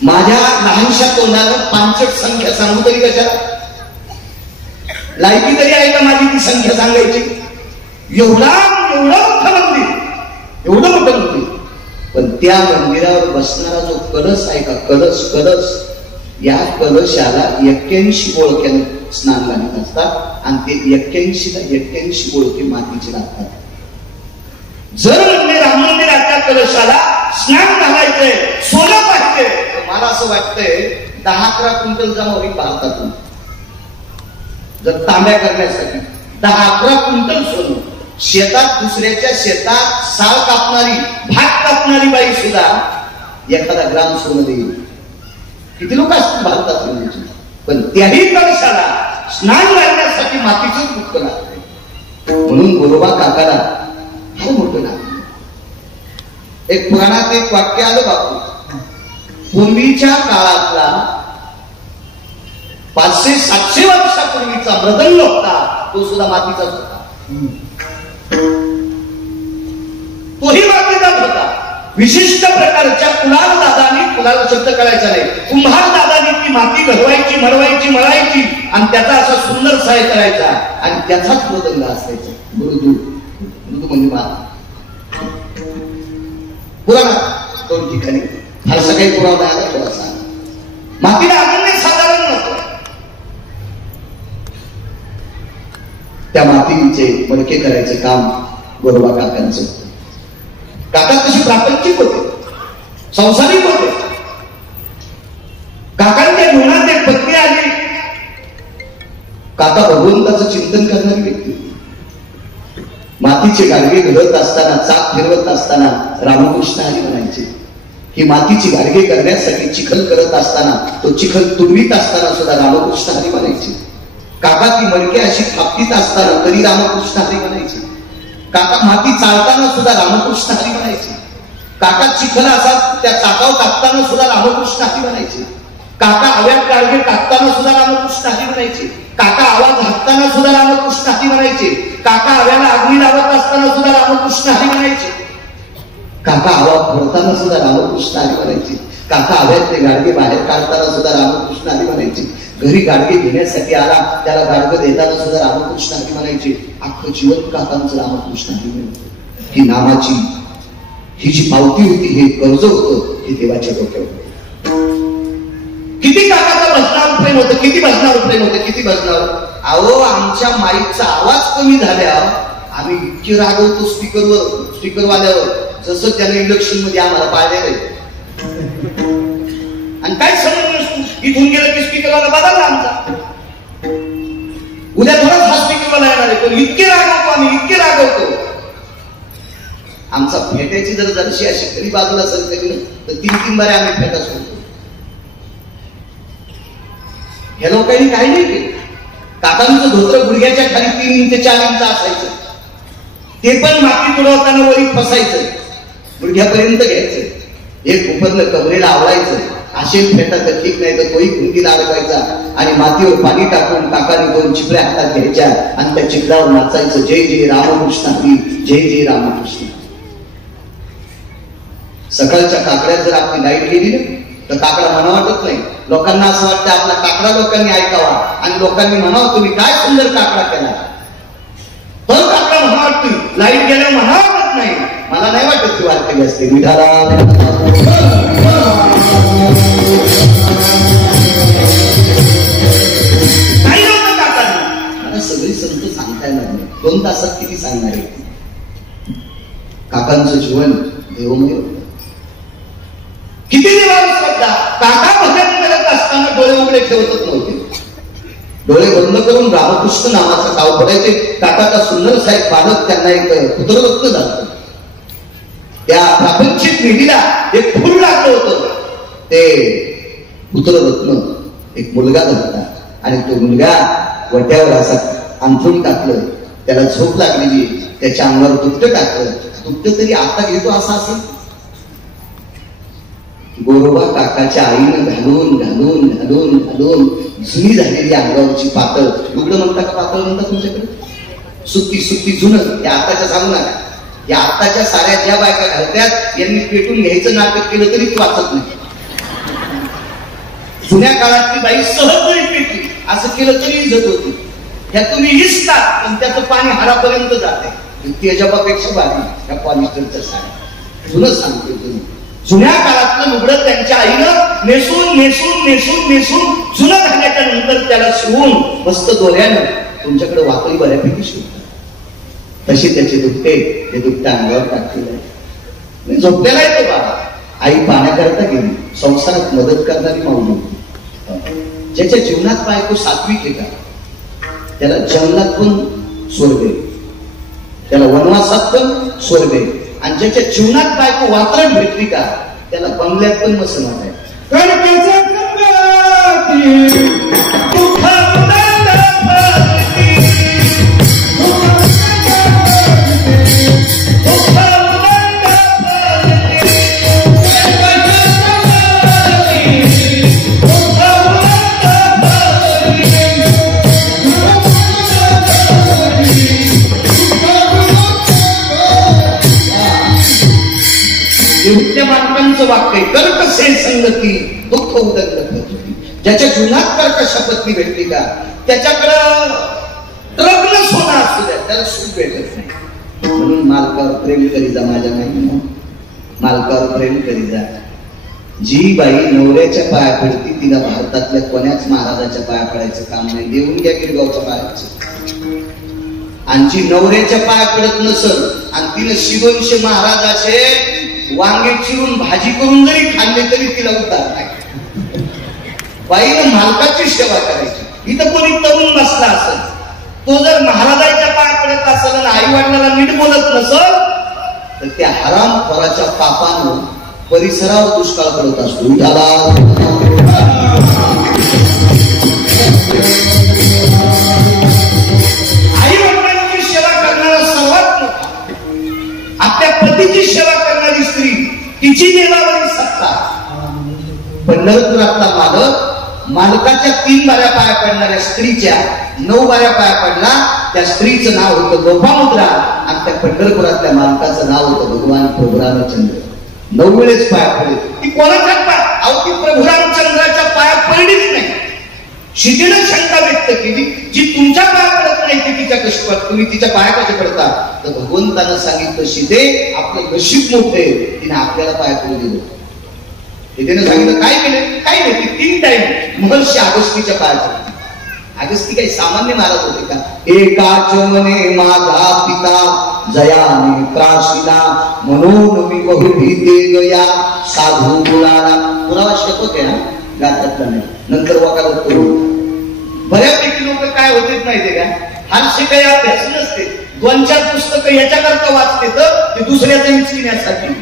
माझ्या लहानशा तोंडानं 5 संख्या सांगू तरी कशाला? लायकी तरी आहे का माझी ती संख्या सांगायची? एवढं मोठं मंदिर, एवढं मोठं मंदिर. पण त्या मंदिरावर बसणारा जो कलश आहे का, कलश या कलशाला 81 बोळक्याने स्नान घालत असतात आणि ते 81 बोळके मातीचे लागतात. जर म्हणजे राम मंदिराच्या कलशाला स्नान घालायचंय, सोनं पाहिजे, मला असं वाटतंय 10-11 क्विंटल जमा होईल भारतातून. जर तांब्या करण्यासाठी 10-11 क्विंटल सोनं. शेतात, दुसऱ्याच्या शेतात साळ कापणारी, भात कापणारी बाई सुद्धा एखादा ग्राम सोनं देईल. किती लोक असतील भारतात म्हणजे. पण त्याही कलशाला स्नान घालण्यासाठी मातीचं दुःख लागते. म्हणून गोरोबा काकाला फार मोठं नाव. एक पुराणात एक वाक्य आलं बापू. पूर्वीच्या काळातला 500-700 वर्षापूर्वीचा मृदंग होता, तो सुद्धा मातीचाच होता. तोही मातीचाच होता. विशिष्ट प्रकारच्या कुलाल दादानी, कुलाल शब्द कळायचा नाही, कुंभार दादानी ती माती घडवायची, मळवायची, मळायची आणि त्याचा असा सुंदर सहाय करायचा आणि त्याचाच मृदंग असायचा. मृदू म्हणजे माती. पुराणात 2 ठिकाणी फारसा काही पुरावा आला थोडासा. मातीला अनन्य साधारण नव्हतं. त्या मातीचे मडके करायचं काम गोरोबा काकांचं. काका तशी प्रापंचिक होते, संसारिक होते. काकांच्या जीवनात एक पत्नी आली. काका भगवंताचं चिंतन करणारी व्यक्ती. मातीचे गाडगे घडत असताना, चाक फिरवत असताना रामकृष्ण हरी म्हणायचे. ही मातीची गाडगे करण्यासाठी चिखल करत असताना, तो चिखल तुडवीत असताना सुद्धा रामकृष्ण हरी म्हणायचे. काका ती मडके अशी थापतीत असताना तरी रामकृष्ण हरी म्हणायचे. काका माती चालताना सुद्धा रामकृष्ण हरी म्हणायचे. काका चिखल असा त्या चाकावर टाकताना सुद्धा रामकृष्ण हरी म्हणायचे. काका आव्यात गाडगे टाकताना सुद्धा रामकृष्ण हरी म्हणायचे. काका आवाज हाकताना सुद्धा रामकृष्ण हरी म्हणायचे. काका आव्याला अग्नी लावत असताना सुद्धा रामकृष्ण हरी म्हणायचे. काका आवाज फोडताना सुद्धा रामकृष्ण हरी म्हणायचे. काका आव्यातले गाडगे बाहेर काढताना सुद्धा रामकृष्ण हरी म्हणायचे. घरी गाडगे घेण्यासाठी आला, त्याला गाडगं देताना सुद्धा रामकृष्ण हरी म्हणायचे. अख्खं जीवन काकांचं रामकृष्ण हरी म्हणायचे. ही नामाची ही जी पावती होती, हे कर्ज होतं, हे देवाच्या डोक्यावर होतं. किती काकाचं भजनावर प्रेम होतं, किती भजनावर प्रेम होतं, किती भजनावर. अहो, आमच्या माईकचा आवाज कमी झाल्यावर आम्ही इतके रागवतो स्पीकरवाल्यावर, जसं त्याने इलेक्शन मध्ये आम्हाला पाळलेलं आहे. आणि काय समज नसतो, इथून गेलं की स्पीकरवाला बदलला आमचा. उद्या थोडाच हा स्पीकरवाला येणार आहे, पण इतके रागवतो आम्ही, इतके रागवतो. आमचा फेट्याची जर जरशी अशी कधी बाजूला सरकली तर 3-3 बारे आम्ही फेटा सोडतो. ह्या लोकांनी काही नाही केलं. काकांचं धोत्र गुडघ्याच्या खाली 3 इंच 4 इंच असायचं. ते पण माती तुडवताना वरी फसायचं, गुडघ्यापर्यंत घ्यायचं. एक उपरलं कबरेला आवडायचं. असे फेटा तर ठीक नाही तर तोही गुंगीला अडकायचा आणि मातीवर पाणी टाकून काकाने 2 चिपऱ्या हातात घ्यायच्या आणि त्या चिखलावर नाचायचं. जय जय रामकृष्ण हरी, जय जय रामकृष्ण. सकाळच्या काकड्यात जर आपली लाईट गेली ना तर काकडा म्हणा वाटत नाही. लोकांना असं वाटतं आपला काकडा लोकांनी ऐकावा आणि लोकांनी म्हणावं तुम्ही काय सुंदर काकडा केला. तर काकडा म्हणा वाटतो, लाईट गेल्यावर म्हणा वाटत नाही. मला नाही वाटत ती वाटली असते. मिठाला काही नव्हतं काकांना. मला सगळी संत सांगता येणार नाही. 2 तासात किती सांगणार आहे. काकांचं जीवन देवमय होतं. किती दिवस श्रद्धा. काका भजन करत असताना डोळे उघडे ठेवतच नव्हते. डोळे बंद करून रामकृष्ण नावाचं नाव पडायचे. काकाचा सुंदर साहेब बालक त्यांना एक पुत्ररत्न झालं. त्या प्रापंचिक पिढीला एक फूल लागलं होतं. ते पुत्ररत्न एक मुलगा झाला आणि तो मुलगा वट्यावर असा अंथरूण टाकलं. त्याला झोप लागलेली. त्याच्या अंगावर दुपटं टाकलं. दुपटं तरी आता घेतो असं असेल. गोरोबा काकाच्या आईनं घालून घालून घालून घालून जुनी झालेली अंगावरची पातळ. लुगडं म्हणता का पातळ म्हणतात तुमच्याकडे? सुती सुती जुनं. त्या आताच्या सांगू नका. या आताच्या साऱ्या ज्या बायका घालत्यात यांनी पेटून घ्यायचं नाटक केलं तरी ती वाचत नाही. जुन्या काळातली बाई सहज जरी पेटली असं केलं तरी इज्जत होती. ह्या तुम्ही हिसतात पण त्याचं पाणी हाडापर्यंत जाते. तेजाबापेक्षा भारी या पॉलिस्टरच्या साड्या. जुनं सांगते तुम्ही. जुन्या काळातलं लुगडं त्यांच्या आईनं नेसून नेसून नेसून नेसून जुनं घालण्याच्या नंतर त्याला शिवून मस्त दोऱ्यानं तुमच्याकडे वाकडी बऱ्यापैकी शिवतात. तसे त्याचे दुपटे ते दुपट्या अंगावर टाकलेले आहे. झोपलेला आहे तो बाबा. आई पाण्याकरता गेली. संसारात मदत करणारी माऊली होती. ज्याच्या जीवनात बायको सात्विक आहे का त्याला जंगलात पण स्वर्ग आहे. त्याला वनवासात पण स्वर्ग आहे. आणि ज्याच्या जीवनात बायको वात्रट भेटली का त्याला बंगल्यात पण मस्त वाटाय. माणसांचं वाक्य कर्कश संगती दुःख उदक. ज्याच्या जीवनात कर्कश पत्नी भेटली का त्याच्याकडं लग्न सोनं असू द्या त्याला सुख भेटत नाही. म्हणून मालकावर प्रेम करी जा माझ्या नाही. मालकावर प्रेम करी जा. जी बाई नवऱ्याच्या पाया पडती तिला भारतातल्या कोण्याच महाराजाच्या पाया पडायचं काम नाही. देऊन घ्या गिरगावच्या पायाचं. आणि जी नवऱ्याच्या पाया पडत नसल आणि तिने शिवंश महाराजाचे वांगे चिरून भाजी करून जरी खाल्ले तरी तिला उतार नाही. बाईनं मालकाची सेवा करायची. इथं कोणी तरुण बसला असेल तो जर महाराजाच्या पाया पडत असेल आणि आई वडिलांना नीट बोलत नसल तर त्या हरामखोराच्या पापानं परिसरावर दुष्काळ पडत असतो. आई वडिलांची सेवा करणारा सर्वात मोठा आपल्या पतीची सेवा करणारी स्त्री तिची देवावरील सत्ता. पंढरपुरातला मालक मालकाच्या 3 बाऱ्या पाया पडणाऱ्या स्त्रीच्या 9 बाऱ्या पाया पडला. त्या स्त्रीचं नाव होतं लोपामुद्रा आणि त्या पंढरपुरातल्या मालकाचं नाव होतं भगवान प्रभू रामचंद्र. 9 वेळेस पाया पडले. ती कोणाच्या पाय अहो ती प्रभू रामचंद्राच्या पाया पडलीच नाही. शितीनं शंका व्यक्त केली जी तुमच्या पाया पडत नाही ते तिच्या कशी पडत तुम्ही तिच्या पाया कसे पडता. तर भगवंतानं सांगितलं सीते आपलं नशीब मोठे तिने आपल्याला पाया पडू दिलं. तिने सांगितलं काय केलं काय नाही. 3 टाइम महर्षी अगस्तीच्या पाया पडली. अगस्ती काही सामान्य महाराज होते का. एकाच मने माझा पिता जयाने त्रासिला म्हणून मी बहु भीते गया साधू मुलाला. पुरावा शपथ आहे ना गात्रातला नाही. नंतर वकालत करू. बऱ्यापैकी लोक काय होते माहितीये का फारसे काही अभ्यास नसते. 2-4 पुस्तकं याच्याकरता वाचते तर ते दुसऱ्याचं विचविण्यासाठी.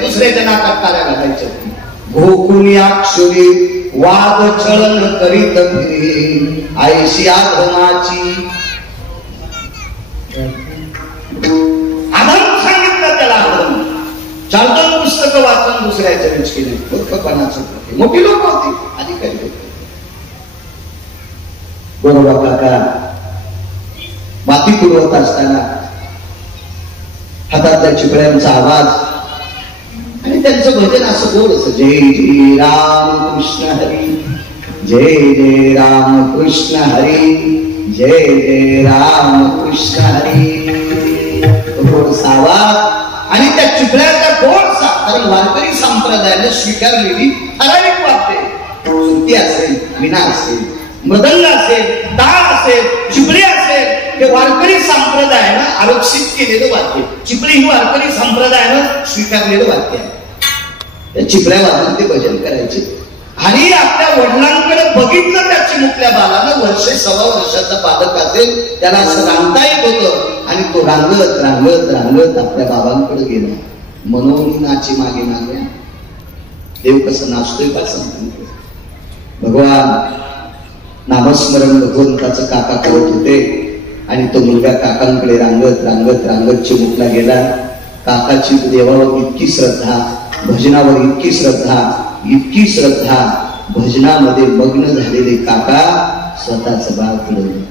दुसऱ्याच्या नाकात ताऱ्या घालायच्या. गोकुणी अक्षरी वाद चलन करीत फिरे आयशी आधमाची. 4-2 पुस्तकं वाचून दुसऱ्याच्या विचकेले मूर्खपणाचं मोठी लोक होती, अधिकारी होते. गोरोबा काका माती पुरवत असताना हातातल्या चिपळ्यांचा आवाज आणि त्यांचं भजन असं गोड असं, जय जय राम कृष्ण हरी, जय जय राम कृष्ण हरी, जय जय राम कृष्ण हरी. गोडसा आवाज आणि त्या चिपळ्याचा गोडसा. कारण वारकरी संप्रदायाने स्वीकारलेली ठराविक वाद्ये, सुरती असेल, वीणा असेल, मृदंग असेल, टाळ असेल, चिपळी असेल, हे वारकरी संप्रदायानं आरक्षित केलेलं वाद्य. चिपळी ही वारकरी संप्रदायानं स्वीकारलेलं वाद्य आहे. त्या चिपळ्या वाजून ते भजन करायचे. आणि आपल्या वडिलांकडे बघितलं त्या चिमुकल्या बालानं, 1.25 वर्षाचा बालक असेल, त्याला असं रांगता येत होतं. आणि तो रांगत रांगत रांगत आपल्या बाबांकडे गेला. मनोनी नाची मागे मागे. देव कसं नाचतोय का सांगतो. भगवान नामस्मरण भगवंताचं काका करत होते आणि तो मुलगा काकांकडे रांगत रांगत रांगत चिमुकला गेला. काकाची देवावर इतकी श्रद्धा, भजनावर इतकी श्रद्धा, इतकी श्रद्धा, भजनामध्ये मग्न झालेले काका स्वतःच बाळ पुढवलं.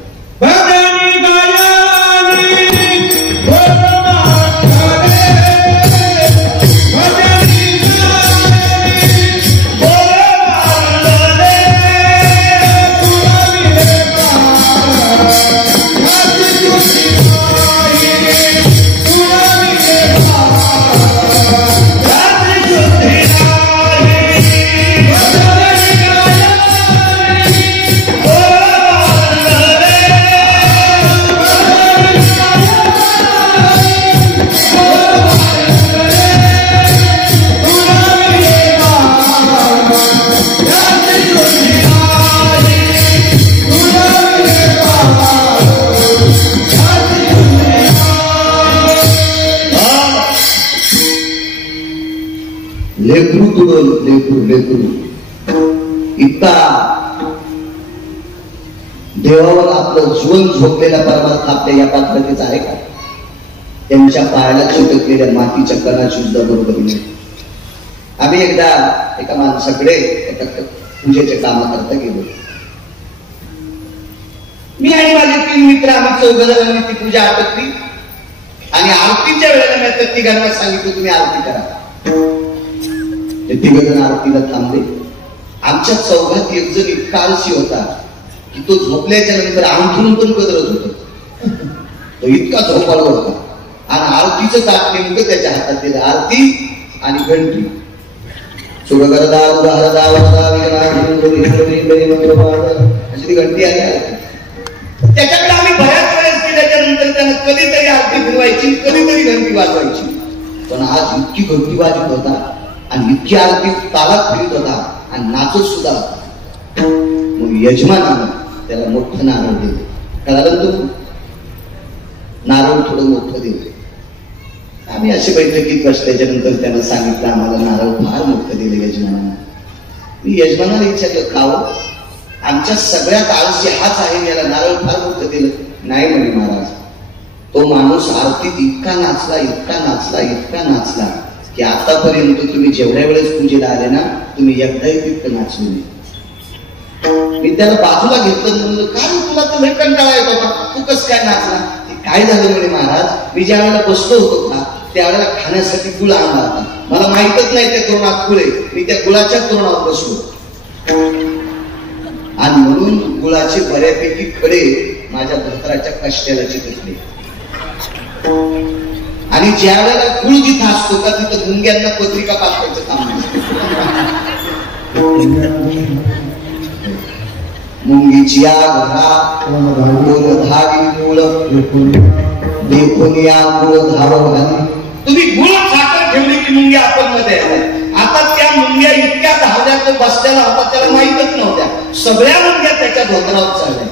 लेकरू तुडोल, लेकरू लेकरू इतका देवावर आपलं जीवन झोपलेला परमार्थ आपल्या या पात्रतेचा आहे का? त्यांच्या पायाला चिटकलेल्या मातीच्या कणाची सुद्धा बरोबर नाही. आम्ही एकदा एका माणसाकडे एका पूजेच्या कामाकरता गेलो. मी आणि माझे 3 मित्र, आम्ही 4 जणांनी ती पूजा आटोपली. आणि आरतीच्या वेळेला मी त्या तिघांना सांगितलं, तुम्ही आरती करा. ते 3 जण आरतीला थांबले. आमच्या चौघात एक जण इतका आळशी होता की तो झोपल्याच्या नंतर अंथरून पण कदरत होता. तो इतका झोपाळू होता. आणि आरतीचं ताट नेमकं त्याच्या हातात दिलं. आरती आणि घंटी. अशी ती घंटी आली आरती. त्याच्याकडे आम्ही बऱ्याच वेळेस केल्याच्या नंतर त्यानं कधीतरी आरती फिरवायची, कधीतरी घंटी वाजवायची. पण आज इतकी घंटी वाजत होता आणि इतकी आरती तालात फिरत होता आणि नाचत सुद्धा होता. मग यजमानानं त्याला मोठं नारळ दिलं. कळालं तो नारळ थोडं मोठं दिलं. आम्ही अशी बैठकीत बसल्याच्या नंतर त्यानं सांगितलं, आम्हाला नारळ फार मोठं दिलं यजमानानं. मी यजमानाला विचारलं, का हो आमच्या सगळ्यात आळशी हाच आहे, याला नारळ फार मोठं दिलं? नाही म्हणे महाराज, तो माणूस आरतीत इतका नाचला, इतका नाचला, इतका नाचला की आतापर्यंत तुम्ही जेवढ्या वेळेस पूजेला आले ना, तुम्ही एकदाही तितकं नाचले नाही. मी त्याला बाजूला घेतलं, म्हणलं, काय तुला तर लय कंटाळा येत होता, तू कसं काय नाचला? काय झालं म्हणे महाराज, मी ज्या वेळेला बसलो होतो ना त्यावेळेला खाण्यासाठी गुळ आणला होता. मला माहितच नाही त्या तोरणात गुळ आहे. मी त्या गुळाच्या तोरणावर बसलो आणि म्हणून गुळाचे बऱ्यापैकी खडे माझ्या धोत्राच्या कष्ट्याला चिकटले. आणि ज्या वेळेला गुळ जिथं असतो का तिथं मुंग्यांना पत्रिका पाठवायचं काम नसतं. मुंगीची घरा धावी मूळ देखून या मूळ धाव घाली. तुम्ही गुळ साखर ठेवली की मुंग्या आपण मध्ये आता त्या मुंग्या इतक्या धावल्या तो बसल्याला होता त्याला माहीतच नव्हत्या. सगळ्या मुंग्या त्याच्या धोत्रावर चालल्या.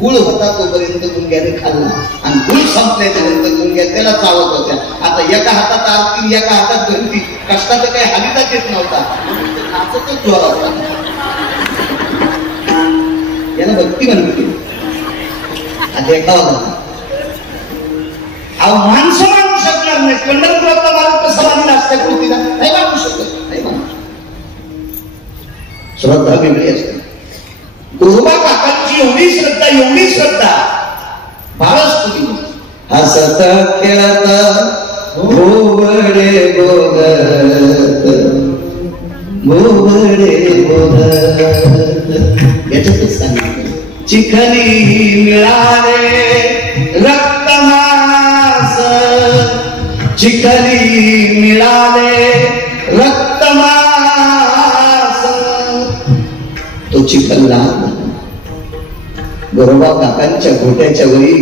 गुळ होता तोपर्यंत मुंग्याने खाल्ला आणि गुळ संपल्याच्या नंतर मुंग्या त्याला चावत होत्या. आता एका हातात आरती, एका हातात घंटी. कष्टाचं काही हालीचाच येत नव्हता, नाचतच जोरात होता. याला भक्ती म्हणते. देखावा झाला. माणसं शकणार नाही. पंढरपुरातला मालक कसा मानला असत्या कृतीला नाही मानू शकत, नाही मानू शकत. श्रद्धा वेगळी असते. गोरोबा काकांची एवढी श्रद्धा फारच तुझी. हसत खेळत भोवडे बोलत याच्यातच सांगितलं. चिखली मिळाले रक्तमास, चिखली मिळाले रक्तमास. तो चिखल लहान गोरोबा काकांच्या घोट्याच्या वरी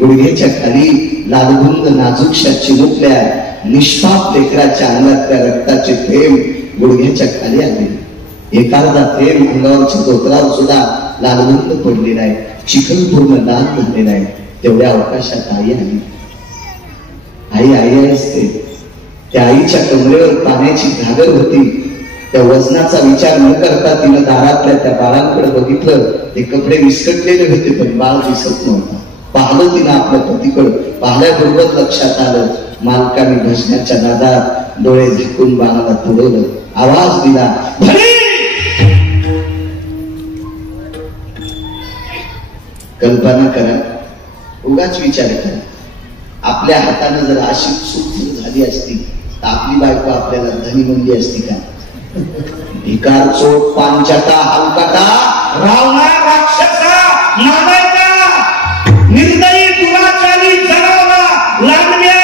गुडघ्याच्या खाली लालगुंद नाजूकशा चिमुकल्या निष्पाप लेकराच्या अंगातल्या रक्ताचे थेंब गुडघ्याच्या खाली आले. एखादा थेंब अंगावरच्या धोत्रावर सुद्धा लालगुंद पडलेला आहे. चिखल पूर्ण लाल झालेला आहे. तेवढ्या अवकाशात आई आली. आई असते. त्या आईच्या कमरेवर पाण्याची घागर होती. त्या वजनाचा विचार न करता तिनं दारातल्या त्या बाळांकडे बघितलं. ते कपडे विस्कटलेले होते पण बाळ दिसत नव्हता. पाहिलं तिनं आपल्या पतीकडे. पाहिल्याबरोबर लक्षात आलं मालकाने भजनाच्या नादात डोळे झाकून बाळाला तुडवलं. आवाज दिला, कल्पना करा, उगाच विचार करा, आपल्या हाताने जर अशी चूक झाली असती तर आपली बायको आपल्याला धनी म्हणली असती का? भिकार चोट पांचटा हलकटा रावणा राक्षसा नालायका निर्दयी दुराचारी जनावरा लांडग्या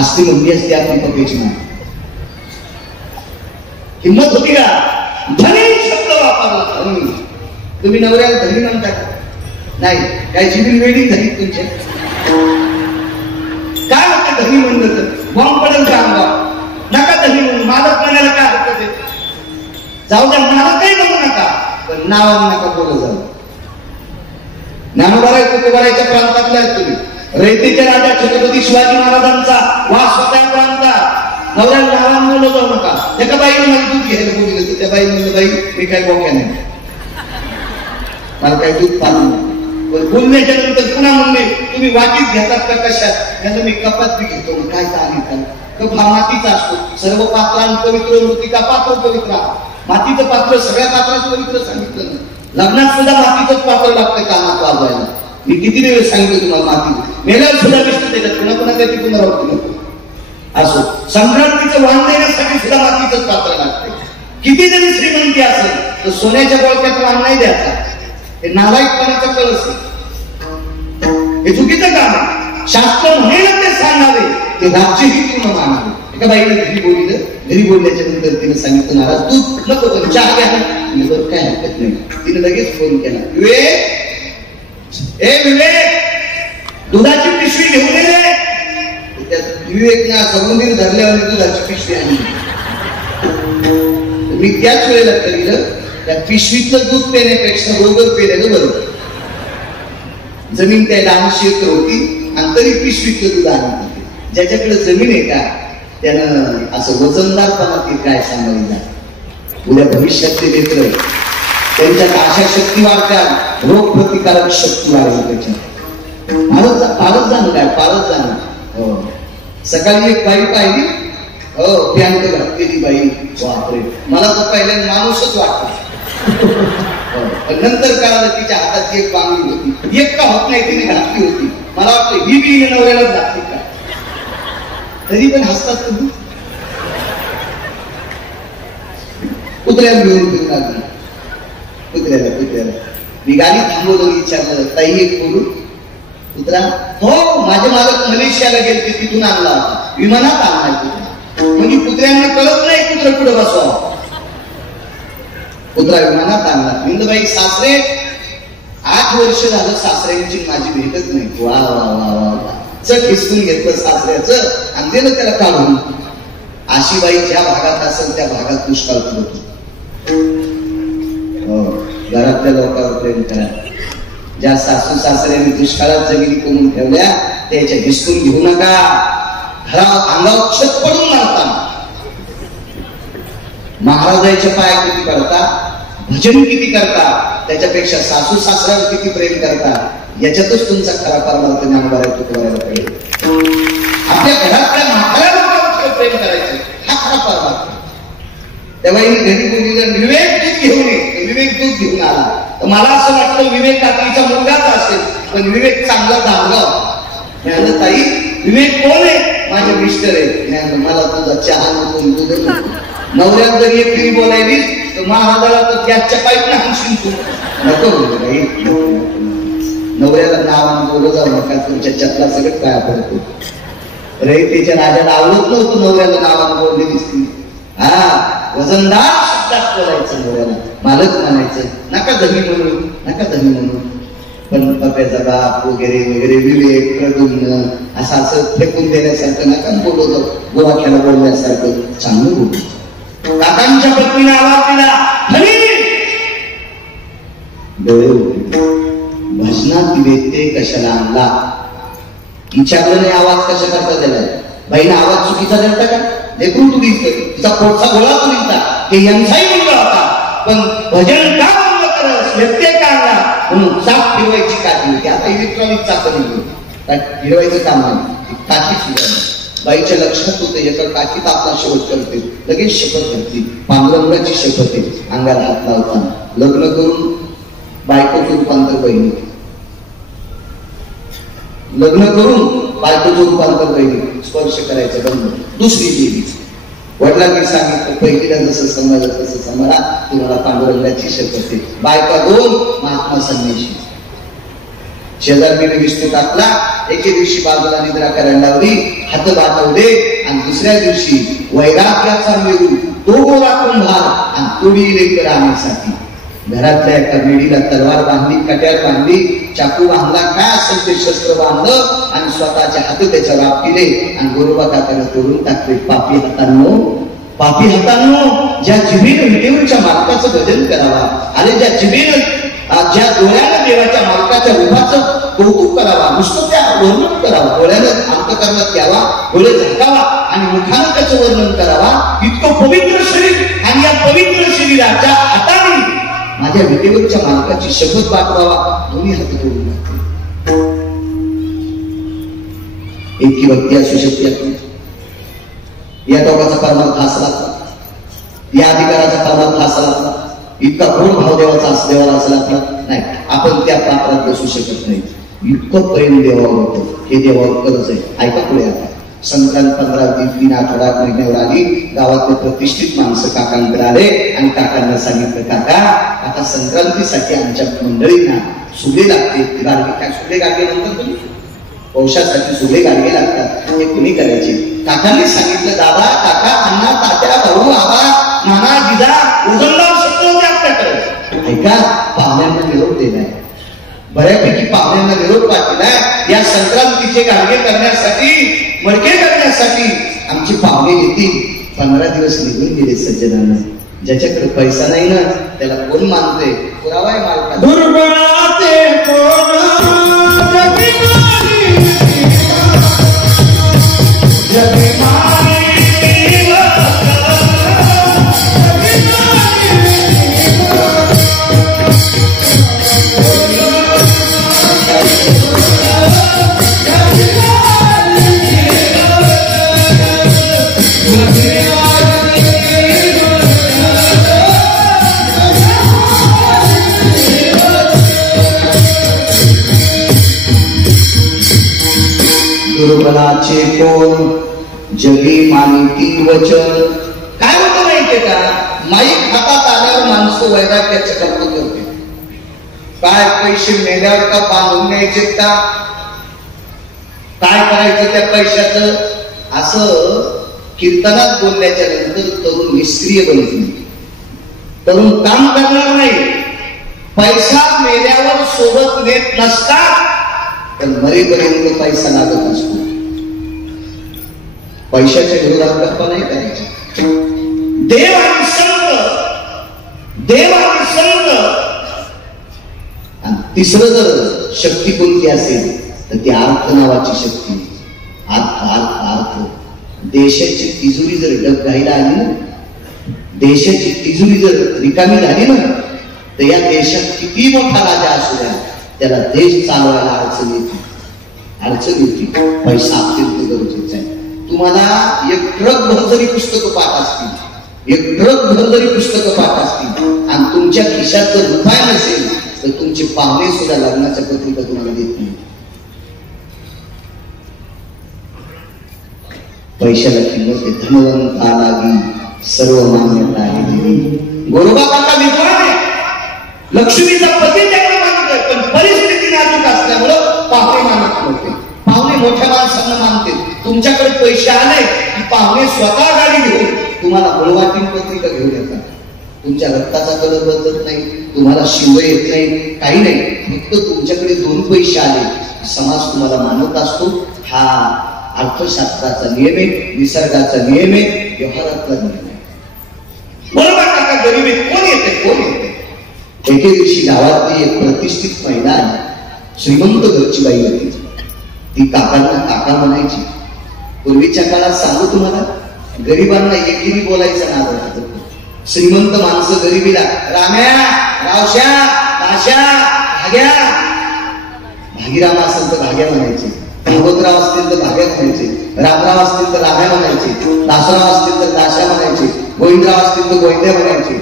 असती म्हणली असती आपली पप्याची मान. हिंमत होती का? धनी शब्द वापरला. धनी. तुम्ही नवऱ्याला धनी म्हणता का? नाही. काय जीवन वेळी धनी तुमच्या काय होते धनी म्हणलं तर बॉम्ब पडेल का अंगावर? नका धनी म्हणून. मालक म्हणायला काय हरकत आहे? जाऊ द्या, मालकही म्हणू नका पण नावानं नका बोलू जाऊ. ज्ञानोबा तुकोबारायच्या प्रांतातल्या आहेत तुम्ही. रयतेच्या राजा छत्रपती शिवाजी महाराजांचा वास होता या प्रांतात. नवऱ्याला नावानं बोलू जाऊ नका. एका बाईने मला दूध घ्यायला बोललं तर त्या बाई म्हणलं, बाई मी काय बोक्या नाही, मला काय दूध पाहून. बोलण्याच्या नंतर पुन्हा म्हणले, तुम्ही वाटीत घेतात का कशात? त्याला मी कपात बी घेतो. काय चालेल? कप हा मातीचा असतो. सर्व पात्रां पवित्र मृत्तिका पात्र पवित्र. मातीचं पात्र सगळ्या पात्रात पवित्र सांगितलं ना. लग्नात सुद्धा मातीचंच पात्र लागतं कामात वाजवायला. मी किती वेळ सांगितलं तुम्हाला माती मेल्यावर सुद्धा दिसतं त्याच्यात. पुन्हा पुन्हा त्याची पुनरावृत्ती नको. असो, संक्रांतीचं वाण देण्यासाठी सुद्धा मातीचंच पात्र लागते. किती जरी श्रीमंती असेल तर सोन्याच्या बोळक्यात वाण नाही द्यायचा. हे नालायकपणाचा कळस आहे. हे चुकीचं काम आहे. शास्त्र म्हणेल ते सांगावे, ते राज्यही पूर्ण मानावे. एका बाईने घरी बोललं. घरी बोलल्याच्या नंतर तिने सांगितलं, महाराज तू नको पण चहा घ्या. काय हरकत नाही. तिने लगेच फोन केला, विवेक दुधाची पिशवी घेऊन ये. विवेक ना समुद्र धरल्यावर दुधाची पिशवी आणली. मी त्याच वेळेला करील त्या पिशवीतलं दूध पेण्यापेक्षा रोगर पेल्यानं बरोबर. जमीन त्या लहानशी एकर होती आणि तरी पिशवीतलं दूध आणत होते. ज्याच्याकडे जमीन आहे का त्यानं असं वजनदारपणा ते काय सांभाळला. उद्या भविष्यातले लेकर त्यांच्यात आशा शक्ती वाढतात, रोग प्रतिकारक शक्ती वाढते. त्याच्यात फारच जाणं काय फारच जाणं. सकाळी एक बाई पाहिली, प्यांक घातलेली बाई. बापरे, मला तर पहिल्यांदा माणूसच वाटतो. नंतर कळालं तिच्या हातात एक बांगडी होती. एक का होत नाही तिने घातली होती. मला वाटतं ही बी नवऱ्यालाच घातली का. तरी पण हसतात तुम्ही. कुत्र्याला घेऊन फिरून लागली. कुत्र्याला मी गाडी थांबवलं. विचारलं, ताई एक बोलू? कुत्रा, हो माझे मालक मलेशियाला गेले तिथून आणला होता. विमानात आणलाय कुत्रा. म्हणजे कुत्र्यांना कळत नाही कुत्र पुढे बसवा. कुत्रा विमानात आणला. म्हणलं, बाई सासरे 8 वर्ष झालं सासऱ्यांची माझी भेटत नाही. वा वा वा वा. चट हिसकून घेतलं सासऱ्याचं आणि दिलं त्याला काढून. अशी बाई ज्या भागात असेल त्या भागात दुष्काळ पडतो. घरातल्या लोकांवर प्रेम करा. ज्या सासू सासऱ्यांनी दुष्काळात जमिनी करून ठेवल्या त्याच्या हिसकून घेऊ नका. घरात अंगावर छत पडून मारता. महाराजांच्या पाया किती पडता, भजन किती करता, त्याच्यापेक्षा सासू सासऱ्यावर किती प्रेम करता याच्यातच तुमचा खरा परमार्थ ज्ञानोबाराय तुकोबारायला कळेल. आपल्या घरातल्या म्हाताऱ्या लोकांवर प्रेम करायचं हा खरा परमार्थ. तेव्हा ही घरी बोलीला विवेक दूध घेऊन ये, विवेक दूध घेऊन आला. तर मला असं वाटतं विवेक काकीचा मुलगाच असेल, पण विवेक चांगला धावला. मी ताई विवेक कोण आहे? माझे मिस्टर आहे. मला तुझा चहा नको, दूध नवऱ्यात जर एकटी बोलायली तर महाराजाला तर गॅसच्या पाईप आणशील तू नको. नवऱ्याला नावानं बोलू जाऊ नका, तुमच्या चटला सगळं काय पडतो. रयतेच्या राजाला आवडत नव्हतं नवऱ्याला नावानं बोलले दिसतील. हा वजनदार शब्दात बोलायचं नवऱ्याला, मालक म्हणायचं, नका धनी म्हणू, नका धनी म्हणू. पण पप्याचा बाप वगैरे वगैरे विवेक प्रदुम्न असं असं फेकून देण्यासारखं नका बोलू जाऊ. गोवाख्याला बोलण्यासारखं चांगलं बोलू. काकांच्या पत्नीने आवाज दिला, भजनात व्यत्यय कशाला आणला? विचारलं नाही आवाज कशा करता दिलाय? बाईने आवाज चुकीचा द्यायचा का? देखून तू दिसतोय, तिचा पोटचा गोळा तू दिसता, ते यांचाही मुलगा होता. पण भजन का बंद करस, व्यत्यय का आणला? म्हणून चाक फिरवायची काठी होती. आता इलेक्ट्रॉनिक चाक फिरवायचं काम नाही, काठी फिरवायची. बाईच्या लक्षात होतं एका काठीत आपला शपथ करते, लगेच शपथ करते. पांडुरंगाची शपथ आहे. अंगाला हात लावताना लग्न करून बायकोचं रूपांतर बहिणी, लग्न करून बायकोचं रूपांतर बहिणी, स्पर्श करायचं बंद. दुसरी देवी वडिलांनी सांगितलं, पहिलीला जसं सांभाळलं तसं सांभाळा, तुम्हाला पांडुरंगाची शपथ आहे. बायका 2, महात्मा संन्याशी. शेजारपीने विष्णू टाकला. एके दिवशी बाजूला निद्रा करायला लावली, हात बाटवले, आणि दुसऱ्या दिवशी वैराग्याचा मेरू तो गोरा कुंभार आणि तोडी लेकर आणण्यासाठी घरातल्या एका मेढीला तलवार बांधली, कट्यार बांधली, चाकू बांधला, काय असेल ते शस्त्र बांधलं आणि स्वतःचे हात त्याच्यावर आपले आणि गोरोबा काकाला तोडून टाकले. पापी हातांनो, पापी हातांनो, ज्या जिभेनं विटेवरच्या मालकाचं भजन करावा, आणि ज्या जिभेनं ज्या डोळ्यानं देवाच्या मालकाच्या रूपाचं कौतुक करावा, नुसतं त्या वर्णन करावं, डोळ्यानं अंतःकरणात घ्यावा, डोळे झाकावा आणि मुखानं त्याचं वर्णन करावा, इतकं पवित्र शरीर. आणि या पवित्र शरीराच्या हाताने माझ्या विटेवरच्या मालकाची शपथ पाठवावा, दोन्ही हात जोडून लागते. इतकी भक्ती असू शकते. या टोकाचा परमार्थ असला, या अधिकाराचा परमार्थ असला, इतका कोण भाव देवाचा देवाला असला नाही, आपण त्या पात्रात बसू शकत नाही. इतकं प्रेम देवावर होतं, हे देवावर कर्ज आहे. ऐका पुढे आता. संक्रांत 15 दिवस 3 आठवडा महिन्यावर आली. गावातले प्रतिष्ठित माणसं काकांकडे आले आणि काकांना सांगितलं, काका आता संक्रांतीसाठी आमच्या मंडळींना सुले लागते. गाडगे काय सुले गाडगे म्हणतात तुम्ही? वंशासाठी सुले गाडगे लागतात, हे कुणी करायचे? काकांनी सांगितलं, दादा, काका, अण्णा, तात्या, भाऊ, आबा, नाना, जिजा, वजनदार शब्द व्याप्त करायचे. ऐका, पाहुण्यांना निरोप दिलाय, बऱ्यापैकी पाहुण्यांना निरोप पाठवलाय. या संक्रांतीचे गाडगे करण्यासाठी, मडके करण्यासाठी आमची पाहुणे येतील. 15 दिवस निघून गेले सज्जनांना. ज्याच्याकडे पैसा नाही ना त्याला कोण मानते? पुरावा आहे मालका. दुर्बळाचे कोण दुर्बलाचे कोण जगी मानिती वचन. काय होतं माहितीये का? माईक हातात आल्यावर माणसं वैराग्याचं कर्म करते. काय पैसे मेल्यावर का बांधून न्यायचे का? काय करायचं त्या पैशाचं? असं कीर्तनात बोलल्याच्या नंतर तरुण निष्क्रिय बनतो. तरुण काम करणार नाही. पैसा मेल्यावर सोबत नेत नसतात, तर मरेपर्यंत पैसा लागत असतो. पैशाच्या विरोधात गप्पा नाही करायच्या. देव आणि संत, देव आणि संत. आणि तिसरं जर शक्ती कोणती असेल तर ती अर्थ नावाची शक्ती. अर्थ अर्थ अर्थ. देशाची तिजोरी जर डबघाईला आली ना, देशाची तिजोरी जर रिकामी झाली ना, तर या देशात किती मोठा राजा असू द्या, त्याला देश चालवायला अडचण येते. पैसा अत्यंत गरजेचा आहे. तुम्हाला एक ट्रक भर जरी पुस्तकं पाठ असतील, एक ट्रक भर जरी पुस्तकं पाठ असतील आणि तुमच्या खिशात जर रुपया नसेल तर तुमचे पाहुणे सुद्धा लग्नाच्या पत्रिका तुम्हाला देत नाही. पैशाला किंमत आहे. धनवंता लागी सर्व मान्यता आहे देवी. गोरोबा काका विद्वान आहे, लक्ष्मीचा पती त्यांना मानतोय, पण परिस्थिती नाजूक असल्यामुळं पाहुणे मानत नव्हते. पाहुणे मोठ्या माणसांना मानते. तुमच्याकडे पैसे आले की पाहुणे स्वतः गाडी घेऊन तुम्हाला बळवाटीन पत्रिका घेऊन येतात. तुमच्या रक्ताचा कलर बदलत नाही, तुम्हाला शिव येत नाही, काही नाही. फक्त तुमच्याकडे 2 पैसे आले समाज तुम्हाला मानत असतो. हा अर्थशास्त्राचा नियम आहे, निसर्गाचा नियम आहे, व्यवहारातला नियम आहे. बरोबर काका गरीब आहे. कोण येते? एके दिवशी गावातली एक प्रतिष्ठित महिला आहे, श्रीमंत घरची बाई होती. ती काकांना काका म्हणायची. पूर्वीच्या काळात सांगू तुम्हाला, गरिबांना एकीने बोलायचं नाद होतं. श्रीमंत माणसं गरिबीला राम्या, रावश्या, दाशा, भाग्या. भागीराम असेल तर भाग्या म्हणायचे, भागवतराव असतील तर भाग्या म्हणायचे, रामराव असतील तर राम्या म्हणायचे, दासराव असतील तर दाशा म्हणायचे, गोविंदराव असतील तर गोविंद्या म्हणायचे.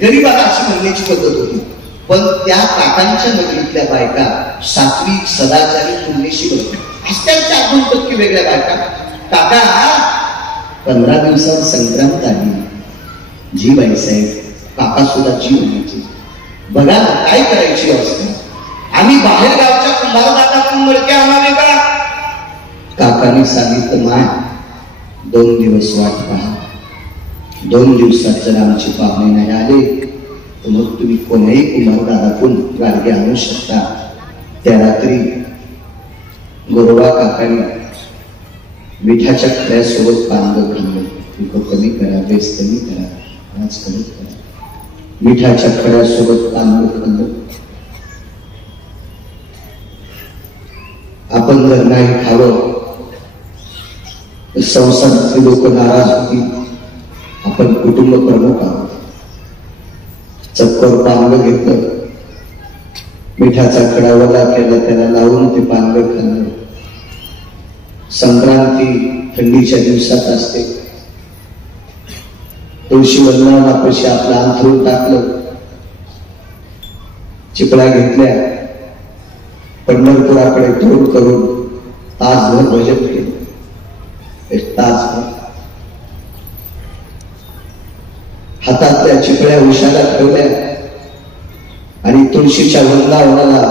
गरीबाला अशी म्हणण्याची पद्धत होती. पण त्या काकांच्या नगरीतल्या बायका सात्विक, सदाचारी, पुण्यशी होत्या. असत्यांच्या 2% वेगळ्या बायका. काका 15 दिवसात संक्रांत आली, जी बाईसाहेब काका सुद्धा जी म्हणायची. बघा काय करायची अवस्था. आम्ही बाहेर गावच्या कुंभारदादातून मडके आणावे का? काकाने सांगितलं, माय 2 दिवस वाट पहा. 2 दिवसात जर आमचे पाहुणे नाही आले तर मग तुम्ही कोणाही कुंभारदादातून गाडगे आणू शकता. त्या रात्री गोरोबा काकाने मिठाच्या खड्यासोबत पानगं खाल्लं. कमी करा, बेस कमी करा, आज कमी करा. मिठाच्या खड्यासोबत पानगं खाल्लं. आपण जर नाही खावं तर संसारातले लोक नाराज होतील. आपण कुटुंब प्रमुख आहोत. चक्कर पानगं घेतलं, मिठाचा खडा वला केला, त्याला लावून ते पानगं खाल्लं. संक्रांती थंडीच्या दिवसात असते. तुळशी वंदनापाशी आपलं अंथरूण टाकलं, चिपळ्या घेतल्या, पंढरपुराकडे तोड करून तासभर भजन केलं. एक तासभर हातातल्या चिपळ्या उशाला ठेवल्या आणि तुळशीच्या वृंदावनाला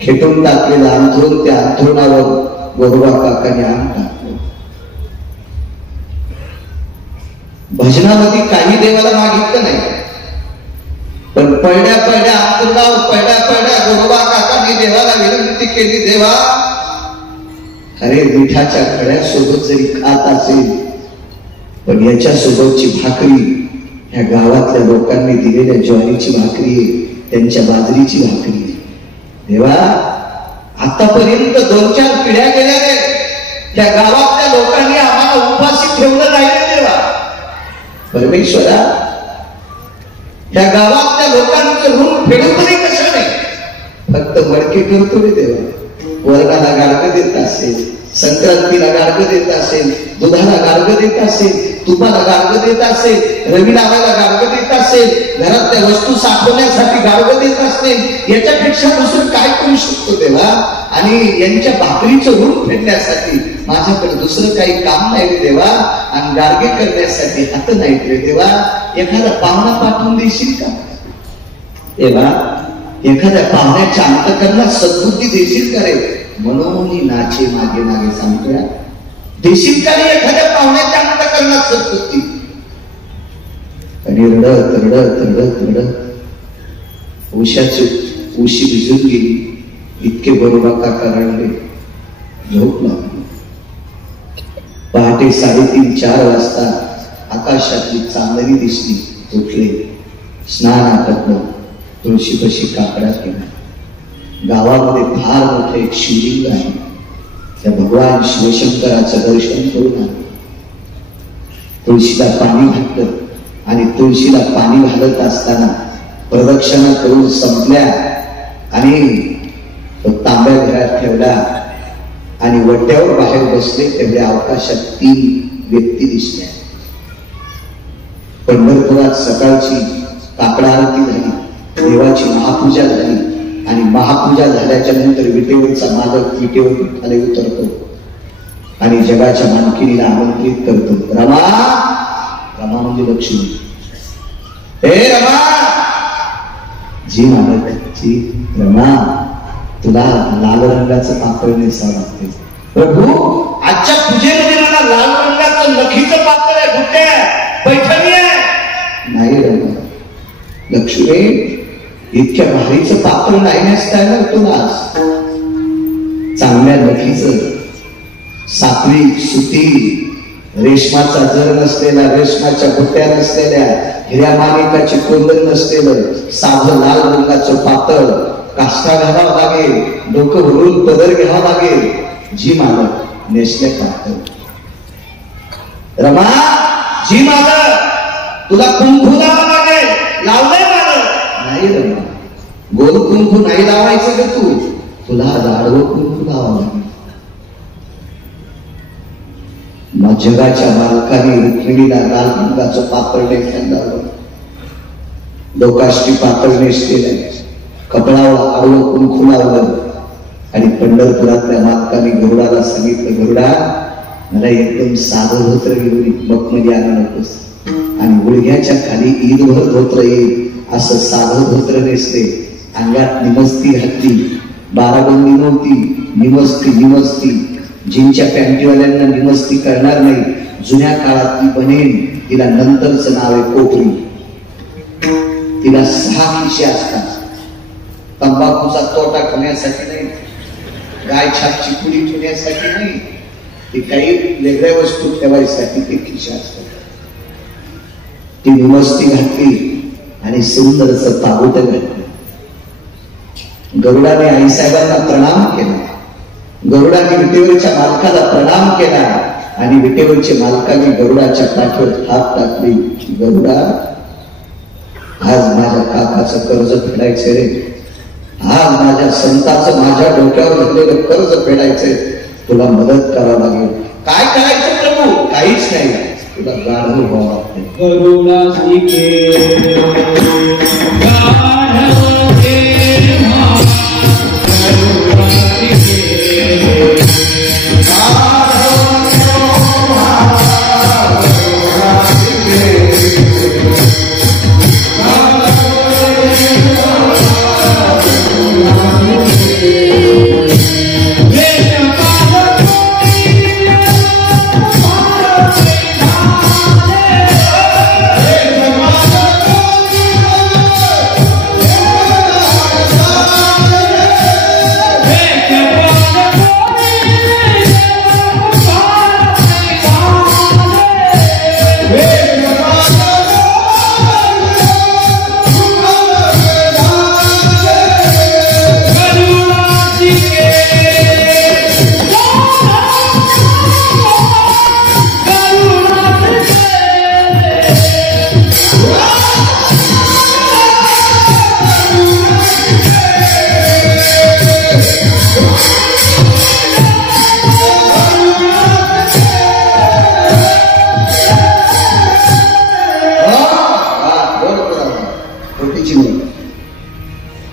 खेटून टाकलेलं अंथरूण, त्या अंथरुणावर गोरोबा काकाने अंग टाकलं. भजनामध्ये काही देवाला मागितलं नाही, पण पळड्या अंतरावर पळड्या गोरोबा काकांनी देवाला विनंती केली, देवा अरे मिठाच्या खड्यासोबत जरी खात असेल पण याच्यासोबतची भाकरी ह्या गावातल्या लोकांनी दिलेल्या ज्वारीची भाकरी आहे, त्यांच्या बाजरीची भाकरी आहे. देवा आतापर्यंत 2-4 पिढ्या गेल्या रे, त्या गावातल्या लोकांनी आम्हाला उपाशी ठेवलं नाही देवा. परमेश्वरा त्या गावातल्या लोकांचं ऋण फेडू तरी कसं नाही, फक्त मडके करतो रे देवा. वर्गाला गाडगं देत असेल, संक्रांतीला गाडगं देत असेल, दुधाला गाडगं देत असेल, तुपाला गाडगं देत असेल, रवी लावायला गाडगं देत असेल, घरातल्या वस्तू साठवण्यासाठी गाडगं देत असेल, याच्यापेक्षा दुसरं काय करू शकतो देवा? आणि यांच्या भाकरीचं ऋण फेडण्यासाठी माझ्याकडे दुसरं काही काम नाही देवा, आणि गाडगे करण्यासाठी हात नाही रे देवा. एखादा पाहुणा पाठवून देशील का देवा? एखाद्या पाहुण्याच्या अंतकरणात सद्बुद्धी देशील का रे? म्हणून नाचे मागे मागे सांगतोय, देशील का रे एखाद्या पाहुण्याच्या अंतकरणात सद्बुद्धी? आणि रडत उशी भिजून गेली. इतके गोरोबा काका रडले, झोप लागली. पहाटे 3:30-4 वाजता आकाशातली चांदणी दिसली. उठले, स्नान आटपलं, तुळशीपाशी काकडा केला. गावामध्ये फार मोठं एक शिवलिंग आहे, त्या भगवान शिवशंकराचं दर्शन करून आले. तुळशीला पाणी घातलं आणि तुळशीला पाणी घालत असताना प्रदक्षिणा करून संपल्या आणि तो तांब्या घरात ठेवला आणि वट्यावर बाहेर बसले. तेवढ्या अवकाशात 3 व्यक्ती दिसल्या. पंढरपुरात सकाळची काकडा आरती झाली, देवाची महापूजा झाली आणि महापूजा झाल्याच्या नंतर विटेवरचा मालक विटेवर खाली उतरतो आणि जगाच्या मालकिनीला आमंत्रित करतो. रमा, रमा म्हणजे लक्ष्मी. हे रमा, जी मालकाची, रमा तुला लाल रंगाचं पातळ नेसावं लागते. प्रभू, आजच्या पूजेमध्ये मला लाल रंगाचं नखीचं पातळ आहे, कुठे आहे, पैठणी आहे. नाही रमा, लक्ष्मी इतक्या भारीचं पातळ नाही नेसताय ना तुला. चांगल्या नखीचं, सात्विक, सुती, रेशमाचा जर नसलेला, रेशमाच्या बुट्या नसलेल्या, हिऱ्या माणिकाची कोंदण नसलेलं साधं लाल रंगाचं पातळ काष्टा घालावं लागेल, डोकं भरून पदर घ्यावा लागेल. जी मालक नेसले पातळ. रमा, जी मालक तुला कुंकू लावावं लागेल. लावलंय मालक. नाही रमा, गोल कुंकू नाही लावायचं का तू, तुला गाढवं कुंकू लावावं लागेल. मग जगाच्या मालकाने रुक्मिणीला लाल रंगाचं पातळ नेसण्याला लावलं. लोकाष्टी पातळ नेसलेलं, कपडावर आडवं कुंकू लावलं आणि पंढरपुरातल्या मालकाने गरुडाला सांगितलं, गरुडा मला एकदम साधं धोत्र घेऊन मखमली आणू नकोस आणि गुडघ्याच्या खाली ईदभर धोत्र येईल असं साधं धोत्र नेसले. अंगात निमस्ती घातली, बाराबंदी नव्हती, निमस्ती. जिनच्या पॅन्टीवाल्यांना निमस्ती करणार नाही. जुन्या काळात ती बनेन, तिला नंतरच नाव आहे कोपरी. तिला 6 खिशे असतात. तंबाखूचा तोटा ठेवण्यासाठी नाही, गाय छापची पुडी ठेवण्यासाठी नाही, ती काही वेगळ्या वस्तू ठेवायसाठी ते खिशे असतात. ती निमस्ती घातली आणि सुंदरच ताबूत घातलं. गरुडाने आईसाहेबांना प्रणाम केला. गरुडाने विटेवरच्या मालकाला प्रणाम केला आणि विटेवरच्या मालकाने गरुडाच्या पाठीवर हात टाकले. गरुडा, आज माझ्या काकाचं कर्ज फेडायचं रे. आज माझ्या संताचं माझ्या डोक्यावर घेतलेलं कर्ज फेडायचंय. तुला मदत करावं लागेल. काय करायचं प्रभू? काहीच नाही, तुला गाढव व्हावं लागते.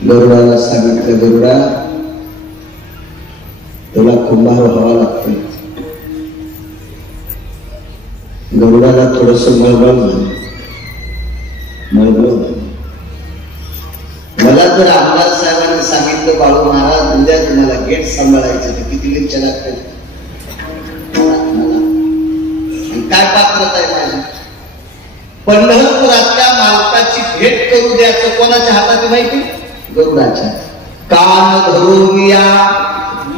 गरुडाला सांगितलं, गरुडा तुला कुंभार व्हावं लागतं. गरुडाला थोडस मळमळ झालं. मला जर आमदार साहेबांनी सांगितलं, बाळू महाराज उद्या तुम्हाला गेट सांभाळायचं तर किती लिंच लागते, काय पात्रता आहे माझी. पंढरपुरातल्या मालकाची भेट करू द्यायचं कोणाच्या हातात माहिती? गरुडाच्या. कान धरून या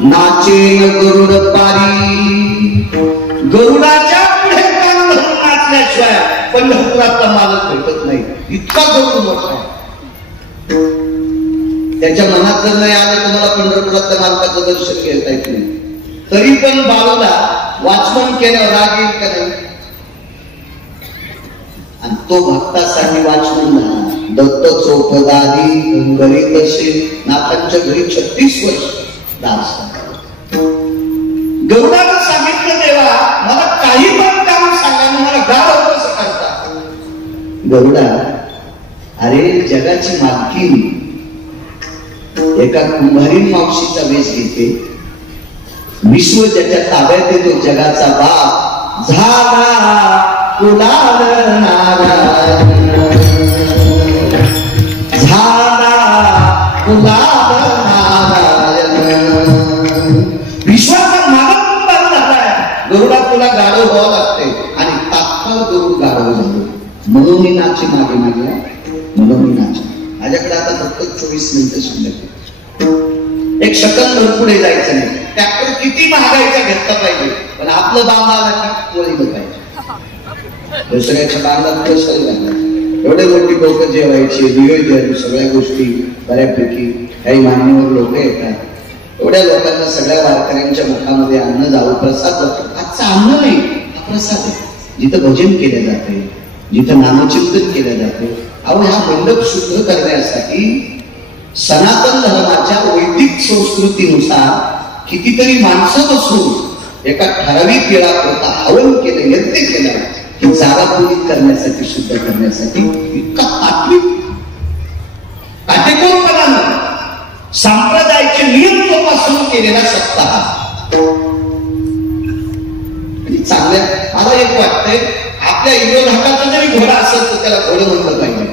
नाचेन गरुड पारी. गरुडाच्या पुढे कान धरून नाचल्याशिवाय पंढरपुरातला मालक भेटत नाही. इतका गरुड मोठा आहे. त्याच्या मनात जर नाही आलं तुम्हाला पंढरपुरातल्या मालकाचं दर्शन घेता येत नाही. तरी पण बाळूला वाचमन केल्यावर राग येईल का नाही? आणि तो भक्तासाठी वाचमन झाला. दत्त चोपदारी घरी तसे नाथांच्या घरी 36 वर्ष दार गरुडानं सांगितलं देवा मला काही पण काम सांगा मला गाढ कसं करता. गरुडा अरे जगाची मालकी एका कुंभारीण मावशीचा वेश घेते. विश्व ज्याच्या ताब्यात येतो जगाचा बाप झाला कुलाल नारायण झाला कुलाल नारायण. विश्वाचा मालक कुंभार झालाय. गरुडा तुला गाढव व्हावं लागते आणि तात्काळ गरुड गाढव झालो. म्हणून मी नाची मागे मागे म्हणून मी नाच. माझ्याकडे आता फक्त 24 मिनिटं शिल्लक. एक सेकंद पुढे जायचं नाही. ट्रॅक्टर किती महागाईचा घेतला पाहिजे पण आपलं बांध आला की वळलं पाहिजे. दुसऱ्याच्या बांधात कसं लागलं. एवढे मोठी लोक जेवायची नियोजन सगळ्या गोष्टी बऱ्यापैकी काही मान्यवर लोक येतात. एवढ्या लोकांना सगळ्या वारकऱ्यांच्या मुखामध्ये अन्न जावं. प्रसाद आजचा अन्न नाही हा प्रसाद आहे. जिथं भजन केलं जाते जिथं नामचिंतन केलं जाते. अहो ह्या मंडप शुद्ध करण्यासाठी सनातन धर्माच्या वैदिक संस्कृतीनुसार कितीतरी माणसं बसून एका ठराविक वेळापुरता हवन केलं यज्ञ केलं की जागा पूरित करण्यासाठी शुद्ध करण्यासाठी इतका तात्विक काटेकोरपणानं संप्रदायाचे नियम जोपासून केलेला सप्ताह. चांगल्या मला एक वाटतंय आपल्या विरोधकाचा जरी घोडा असेल तर त्याला घोडं म्हणलं पाहिजे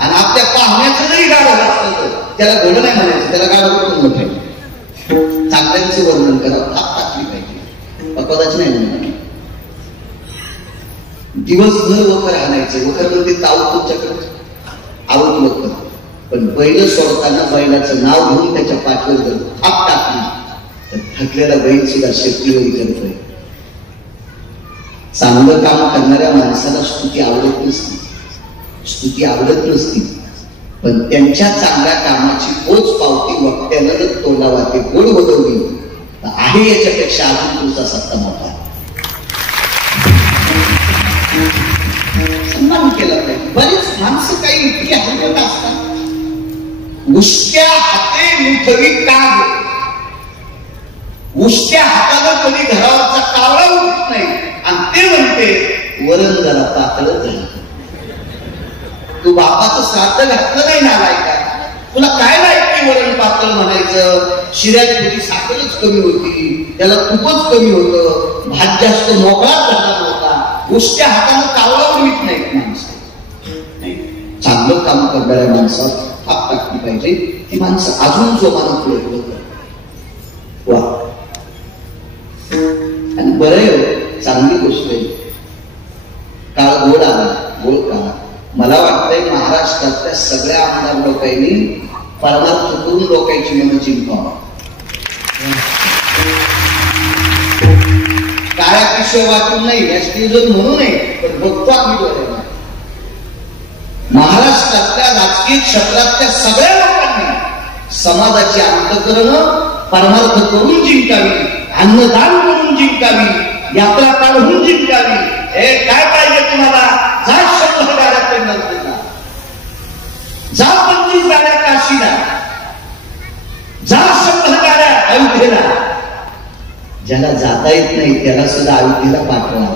आणि आपल्या पाहुण्याचं जरी गाडं असलं तर त्याला घोडं नाही म्हणायचं त्याला गाडं म्हणलं पाहिजे. चांगल्यांचं वर्णन करावं थाप टाकली पाहिजे अपवादाची नाही म्हणणार. दिवसभर वखर आणायचं. वखर म्हणजे ताव तुमच्याकडे आवड वखर पण बैल सोडताना बैलाचं नाव घेऊन त्याच्या पाठवर जर थाप टाकली तर थकलेला बैल सुद्धा शेतीवरी करतोय. चांगलं काम करणाऱ्या माणसाला स्तुती आवडत नसती. स्तुती आवडत नसती पण त्यांच्या चांगल्या कामाची पोच पावती वक्त्यानं तोंडावा ते गोड वगवली तर आहे याच्यापेक्षा अजून तुमचा सत्ता मोठा. सन्मान केला पाहिजे. बरीच माणसं काही इतकी हलवत असतात. उष्ट्या हाते मुठवी काग. उष्ट्या हाताला कधी घरावरचा कावळा उठत नाही आणि ते म्हणते वरण जरा पातळच आहे. तू बापाचं श्राद्ध घातलं नाही नालाय का. तुला काय लायकी वरण पातळ म्हणायचं. शिऱ्यात थोडी साखरच कमी होती त्याला खूपच कमी होतं. भात जास्त मोकळाच झाला नव्हता. उष्ट्या हातानं कावळा उडवीत नाहीत माणसं. चांगलं काम करणाऱ्या माणसात हात टाकली पाहिजे. ती माणसं अजून जोमानं पुढे पुढे करतात. वा आणि बरं चांगली गोष्ट आहे. काळ गोड आला गोड काळ. मला वाटतंय महाराष्ट्रातल्या सगळ्या आमदार लोकांनी परमार्थ करून लोकांची मनं जिंकावं. काळ्या पिशव्या वाटून नाही या स्टेजवर म्हणू नये पण बघतो आम्ही डोळ्याला. महाराष्ट्रातल्या राजकीय क्षेत्रातल्या सगळ्या लोकांनी समाजाची अंतःकरणं परमार्थ करून जिंकावी. अन्नदान करून जिंकावी. यात्रा काढून जिंकावी. हे काय पाहिजे तुम्हाला. जा 100 गाड्या पंढरपूरला. जा 25 गाड्या काशीला. जा 100 गाड्या अयोध्येला. ज्याला जाता येत नाही त्याला सुद्धा अयोध्येला पाठवा.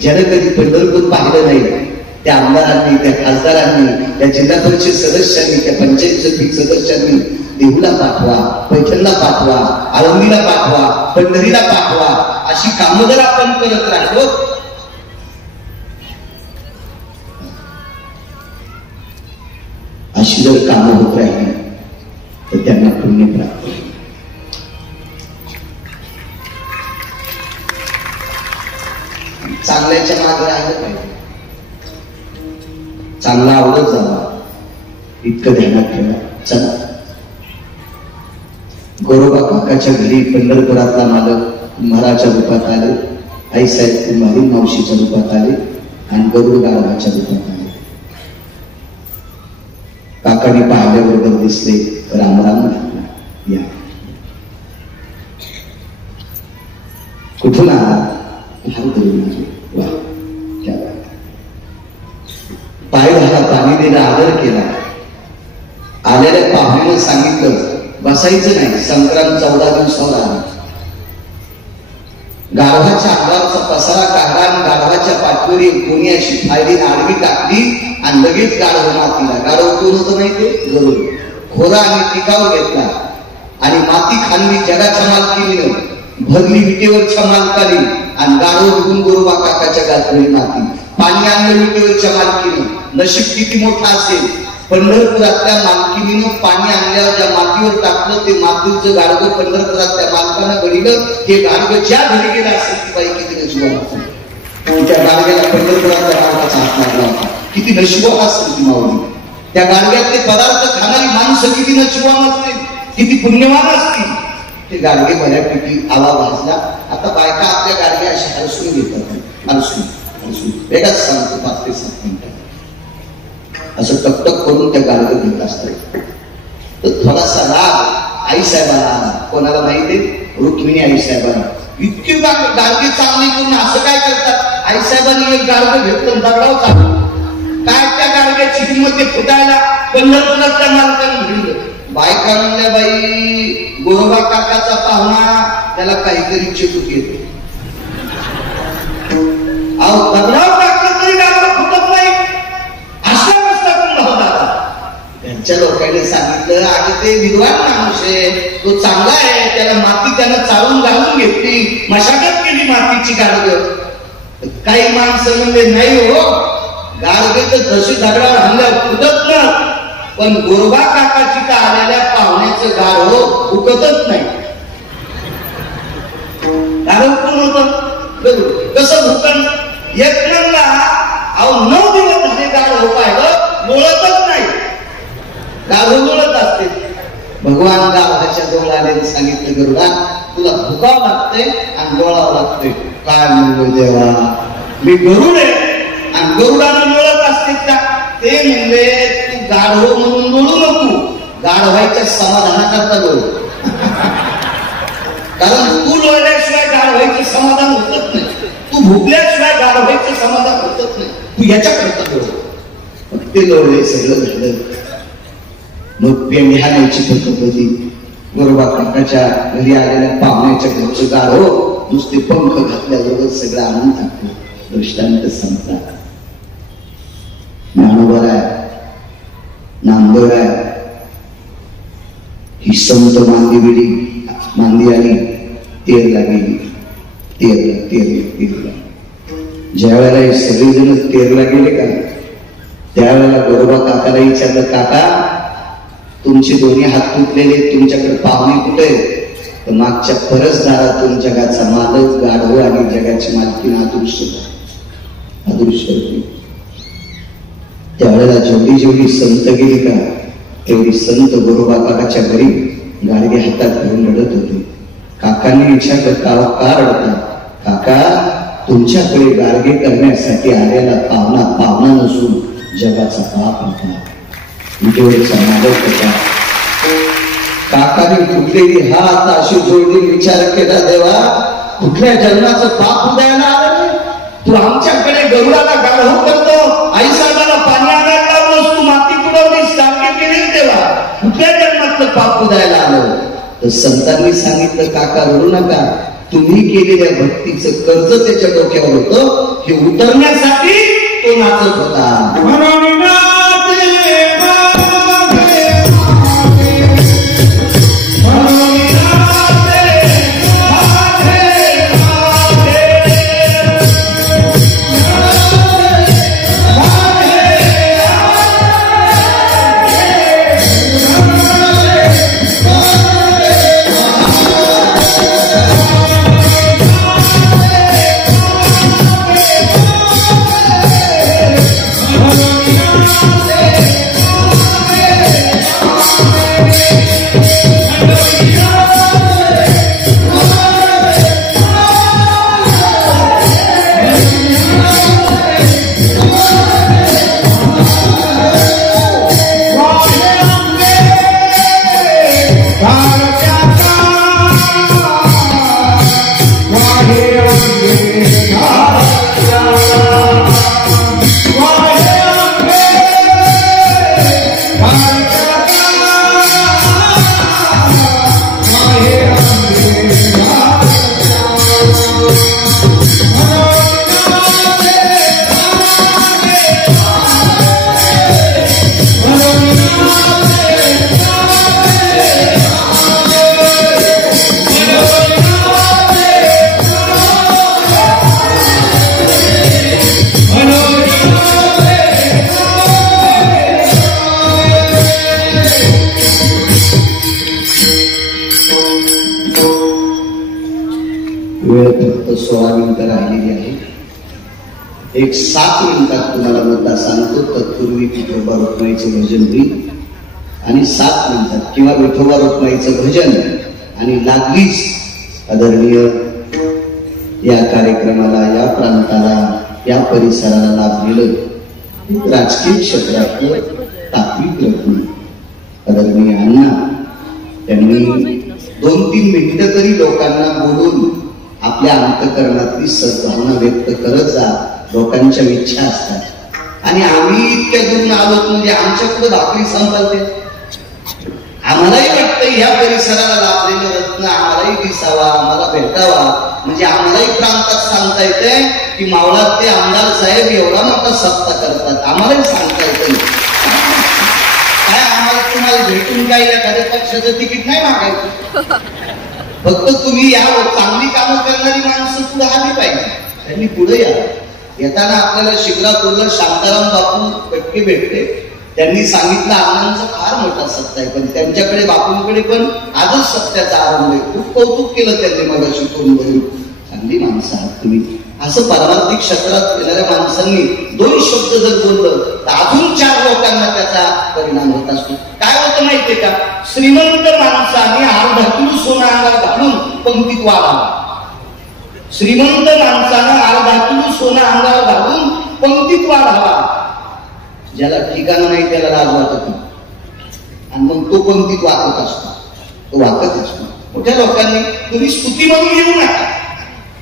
ज्याला कधी पंढरपूर पाहिलं नाही त्या आमदारांनी त्या खासदारांनी त्या जिल्हा परिषद सदस्यांनी त्या पंचायत समिती सदस्यांनी देहूला पाठवा. पैठणला पाठवा. आळंदीला पाठवा. पंढरीला पाठवा. अशी कामं जर आपण करत राहिलो अशी जर कामं होत राहिली तर त्यांना पुण्य प्राप्त होईल. चांगल्याच्या मागे राहिलं पाहिजे. चांगला आवडत जावा इतकं ध्यानात ठेवा. चला गोरोबा काकाच्या घरी पंढरपुरातला मालक कुंभाराच्या रूपात आले. आईसाहेब कुंभारी मावशीच्या रूपात आले आणि गरुड गाढवाच्या रूपात आले. काकाने पाहिल्याबरोबर दिसले रामराम म्हटला. या कुठून आला. पाय घाला पाणी देणं आदर केला. आलेल्या पाहुण्यानं सांगितलं बसायचं नाही. संक्रांत 14 दिवसाला आली. गाढवाच्या अंगावरचा पसारा काढला आणि गाढवाच्या पाठीवर एक कोणी अशी फायली आडवी टाकली आणि लगेच गाढव मातीला. गाढव कोण होतं माहितीये? गरुड. खोरा आणि टिकाव घेतला आणि माती खाल्ली. जगाच्या मालकीने भरली विटेवरच्या मालकाने आणि गाढव घेऊन गोरोबा काकाच्या गाठली माती. पाणी आणलं विटेवरच्या मालकीने. नशीब किती मोठा असेल. पंढरपुरातल्या मालकिनीनं पाणी आणल्यावर ज्या मातीवर टाकलं ते मातीचं गाडगं पंढरपुरातल्या मालकानं घडीलं. ते गाडगं ज्या घरी गेलं असेल ती बाई किती नशिबान असेल. त्या गाडग्याला पंढरपुरातल्या मालकाचा हात लागला होता. किती नशिबान असेल ती माऊली. त्या गाडग्यातले पदार्थ खाणारी माणसं किती नशिबान असतील, किती पुण्यवान असतील. ते गाडगे बऱ्यापैकी आवा भाजला. आता बायका आपल्या गाडग्या अशा हरसून घेतात. हरसून वेगळाच सांगतो 5 ते 7 मिनिटं असं टकटक करून त्या गाडगं घेत असतात. तर थोडासा राग आईसाहेबांना आला. कोणाला माहिती? रुक्मिणी आईसाहेबांना. इतकी गाडगे चांगली करून असं काय करतात? आईसाहेबांनी एक गाडगं घेतलं दगडाव चालू. काय त्या गाडग्याची किंमत फुटायला पंढरपुरातल्या मालकाने घेतलं. बायका म्हणल्या बाई गोरोबा काकाचा पाहुणा त्याला काहीतरी चेतूक येते. अहो दगडाव टाकलं तरी गाडगं फुटत नाही. त्यांच्या लोकांनी सांगितलं अगं ते विद्वान माणूस आहे, तो चांगला आहे, त्याला माती त्यानं चालून घालून घेतली, मशागत केली मातीची. गाडगं काही माणसं म्हणले नाही हो, गाडगे तर जशी दगडावर हल्ल्यावर फुटत ना, पण गोरोबा काकाची तर आलेल्या पाहुण्याचं गाड हो फुकतच नाही. गाडव कोण होत? कसं भुकन? एक नंदा अहो 9 दिवस झाले गाड हो पाहिलं लोळतच नाही. गाढव लोळत असते. भगवान गाढवाच्या जवळ आले सांगितलं गरुडा तुला भुकावं लागतंय आणि लोळावं लागतंय. काय म्हणलो देवा मी गरुड आहे आणि गरुडानं लोळत असते का? ते म्हणले तू गाढव म्हणून लोळू नको, गाढवायच्या समाधानाकरता लोळ. कारण तू लोळल्याशिवाय गाढवायचं समाधान होतच नाही. तू भुकल्याशिवाय गाढवायचं समाधान होतच नाही. तू याच्याकरता लोळ. ते लोळले सगळं झालं. मग पेंढ्या न्यायची पद्धत होती. गोरोबा काकाच्या घरी आलेल्या पाहुण्याच्या घरचं गाढव नुसते पंख घातल्याबरोबर सगळं आणून टाकलं. दृष्टांत संपला. ज्ञानोबा आहे, नामदेव आहे, ही संत मांदी आली, तेरला गेली. तेरला ज्या वेळेला हे सगळेजण तेरला गेले का त्यावेळेला गोरोबा काकाला विचारलं काका तुमचे दोन्ही हात तुटलेले, तुमच्याकडे पाहुणे कुठे? तर मागच्या परसदारातून जगाचा मालक गाढव आणि जगाची मालकीन अदृश्य होती. त्यावेळेला जेवढी संत गेली का तेवढी संत गोरोबा काकाच्या घरी गाडगे हातात घेऊन रडत होते. काकांनी विचारलं का रडता? काका तुमच्याकडे गाडगे करण्यासाठी आलेला पाहुणा नसून जगाचा बाप होता. काकाने फुटलेली हात अशी जोडली विचार केला देवा कुठल्या जन्माचं पाप उदयाला आलं? तू आमच्याकडे गरुडाला गाढव करतो, आई साहेबाला पाणी आणायला लावलंस, तू माती पुरवली सारखे केली देवा कुठल्या जन्मातलं पाप उदयाला आलं? तर संतांनी सांगितलं काका रडू नका, तुम्ही केलेल्या भक्तीचं कर्ज त्याच्या डोक्यावर होतं, हे उतरण्यासाठी तो नाचत होता. Hallelujah. 16 मिनिटं राहिलेली आहे. एक 7 मिनिटात तुम्हाला मुद्दा सांगतो. तत्पूर्वी विठोबा रुक्माईचं भजन होईल आणि 7 मिनिटात किंवा विठोबा रुक्माईचं भजन आणि लागलीच आदरणीय या कार्यक्रमाला, या प्रांताला, या परिसराला लाभलेलं राजकीय क्षेत्रातलं तात्विक रत्न आदरणीय अण्णा, त्यांनी 2-3 मिनिटं तरी लोकांना बोलून आपल्या अंतःकरणातली सद्भावना व्यक्त करत जा. लोकांच्या इच्छा असतात आणि आम्ही इतक्या दूर आलो म्हणजे आमच्या पुढे भाकरी संपलते. आम्हालाही वाटतं या परिसराला लाभलेलं रत्न आम्हालाही दिसावा, आम्हाला भेटावा, म्हणजे आम्हालाही प्रांतात सांगता येते की मावळात ते आमदार साहेब एवढा मोठा सत्ता करतात. आम्हालाही सांगता येतं काय, आम्हाला तुम्हाला भेटून काही एखाद्या पक्षाचं तिकीट नाही मागायचं. फक्त तुम्ही या चांगली कामं करणारी माणसं पुढे आली पाहिजे. त्यांनी पुढे या. येताना आपल्याला शिक्रापूरला शांताराम बापू कटके भेटले. त्यांनी सांगितलं अण्णांचा फार मोठा सत्ता आहे, पण त्यांच्याकडे बापूंकडे पण आजच सत्याचा आरंभ आहे. खूप कौतुक केलं त्यांनी मगाशी फोन करून. चांगली माणसं आहात तुम्ही. असं पारमार्थिक क्षेत्रात येणाऱ्या माणसांनी 2 शब्द जर बोललं तर अजून 4 लोकांना त्याचा परिणाम होत असतो. काय होतं माहितीये का, श्रीमंत माणसाने अर्धा किलो सोनं अंगावर घालून पंक्तीत वाढावा. श्रीमंत माणसानं अर्धा किलो सोनं अंगावर घालून पंक्तीत वाढावा. ज्याला ठिकाणं नाही त्याला लाज वाटत नाही आणि मग तो पंक्तीत वाकत असतो, तो वाकत असतो. मोठ्या लोकांनी तुम्ही स्तुती म्हणून येऊ नका,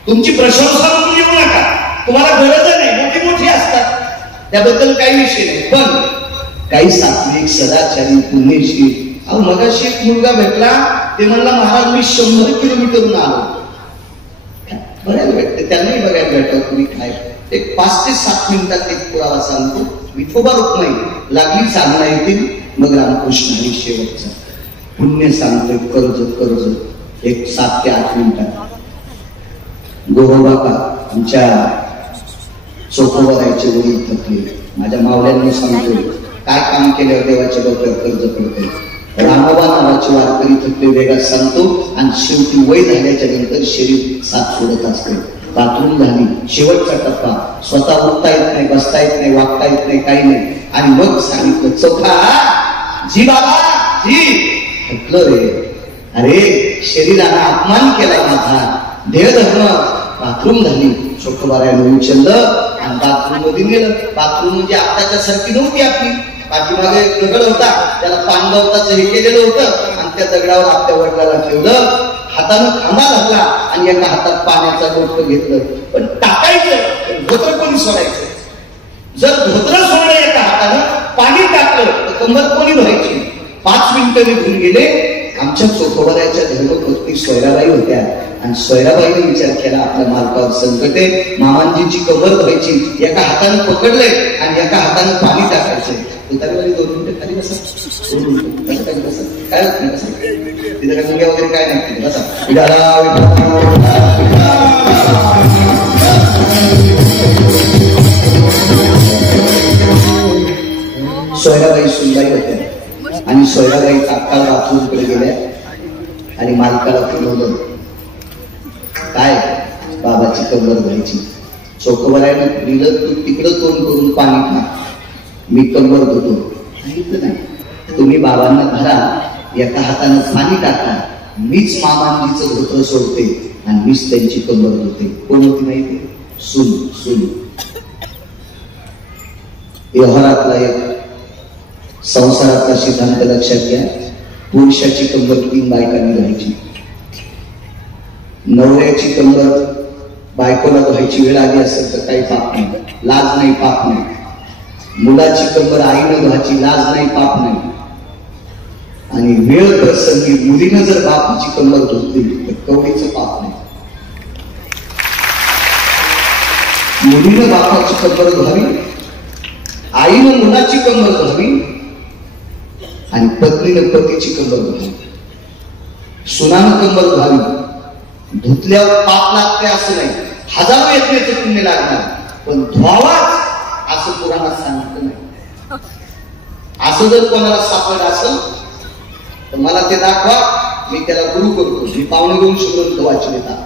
तुमची प्रशंसा म्हणून येऊ नका, तुम्हाला गरज नाही. मोठी मोठी असतात त्याबद्दल काही विषय नाही, पण काही सात्विक सदाचारी पुण्यशील. अहो मगाशी एक मुलगा भेटला, ते म्हणला महाराज मी 100 किलोमीटरहून आलो. बघायला भेटते, त्यांनाही बघायला भेटत. तुम्ही काय एक 5 ते 7 मिनिटात एक पुरावा सांगतो. विठोबा रुक्माई लागली चालना येतील, मग रामकृष्ण आणि शेवटचा पुण्य सांगतोय. कर्ज एक 7 ते 8 मिनिटात. गोरोबा का आमच्या चोखोबरायचे वडील थकले. माझ्या मावल्यांनी सांगतोय काय काम केल्यावर देवाच्या डोक्यावर कर्ज पडते. रामोबा नावाचे वारकरी थकले वेगात सांगतो. आणि शेवटी वय झाल्याच्या नंतर शरीर साथ सोडत असते. बाथरूम झाली, शेवटचा टप्पा. स्वतः उठता येत नाही, बसता येत नाही, वागता येत नाही, काही नाही. आणि मग सांगितलं चौथा जी बाबा जी थकलं रे. अरे शरीराने अपमान केला माझा, देहधर्म. बाथरूम झाली, चोखोबारायनं उचललं आणि बाथरूम मध्ये नेलं. बाथरूम म्हणजे आताच्या सारखी नव्हती आपली. पाठीमागे एक दगड होता, त्याला पानगवताचं हे केलेलं होतं आणि त्या दगडावर आपल्या वडिलाला ठेवलं. हातानं खांबा घातला आणि एका हातात पाण्याचा लोटकं घेतलं. पण टाकायचं धोत्र कोणी सोडायचं. जर धोत्र सोडलं एका हातानं, पाणी टाकलं तर कंबर कोणी भरायची. 5 मिनिटं निघून गेले. आमच्या चोखोबराच्या धर्मपत्नी सोयराबाई होत्या आणि सोयराबाईने विचार केला आपल्या मालकावर संकट आहे. मामांजीची कंबर धरायची, एका हातानं पकडलंय आणि एका हातानं पाणी टाकायचंय. 2 मिनिटं खाली बसा, 2 मिनिटं खाली बसा, काय होत नाही बसा. तिथे काय मुलगा वगैरे काय नाही, बसा. सोयराबाई सुनबाई होत्या आणि सोयराबाई तात्काळ बाथरूमकडे गेल्या आणि मालकाला फिरवलं. काय बाबाची कंबर धरायची. चोखोबरायनं दिलं, तू तिकडं तोंड करून पाणी खा, मी कंबर धुतो. सांगितलं नाही, तुम्ही बाबांना धरा, एका हातानं पाणी टाका, मीच मामांजीचं धोत्र सोडते आणि मीच त्यांची कंबर धुते. कोण होती माहिती? सून. व्यवहारातला एक संसारातला सिद्धांत लक्षात घ्या. पुरुषाची कंबर 3 बायकांनी धरायची. नवऱ्याची कंबर बायकोला धुवायची वेळ आली असेल तर काही पाप नाही, लाज नाही, पाप नाही. मुलाची कंबर आईनं धुवायची, लाज नाही, पाप नाही. आणि वेळ प्रसंगी मुलीनं जर बापाची कंबर धुतली तर कवडीचं पाप नाही. मुलीनं बापाची कंबर धुवावी, आईनं मुलाची कंबर धुवावी आणि पत्नीनं पतीची कंबर धुवावी. सुनानं कंबर धुवावी. धुतल्यावर पाप लागते असं नाही, हजारो यज्ञाचं पुण्य लागणार, पण धुवावाच असं पुराणात सांगितलं नाही. असं जर कोणाला सापडलं असेल तर मला ते दाखवा, मी त्याला गुरु करतो. मी पावणे 2 शुभ्र धुवायची देतात.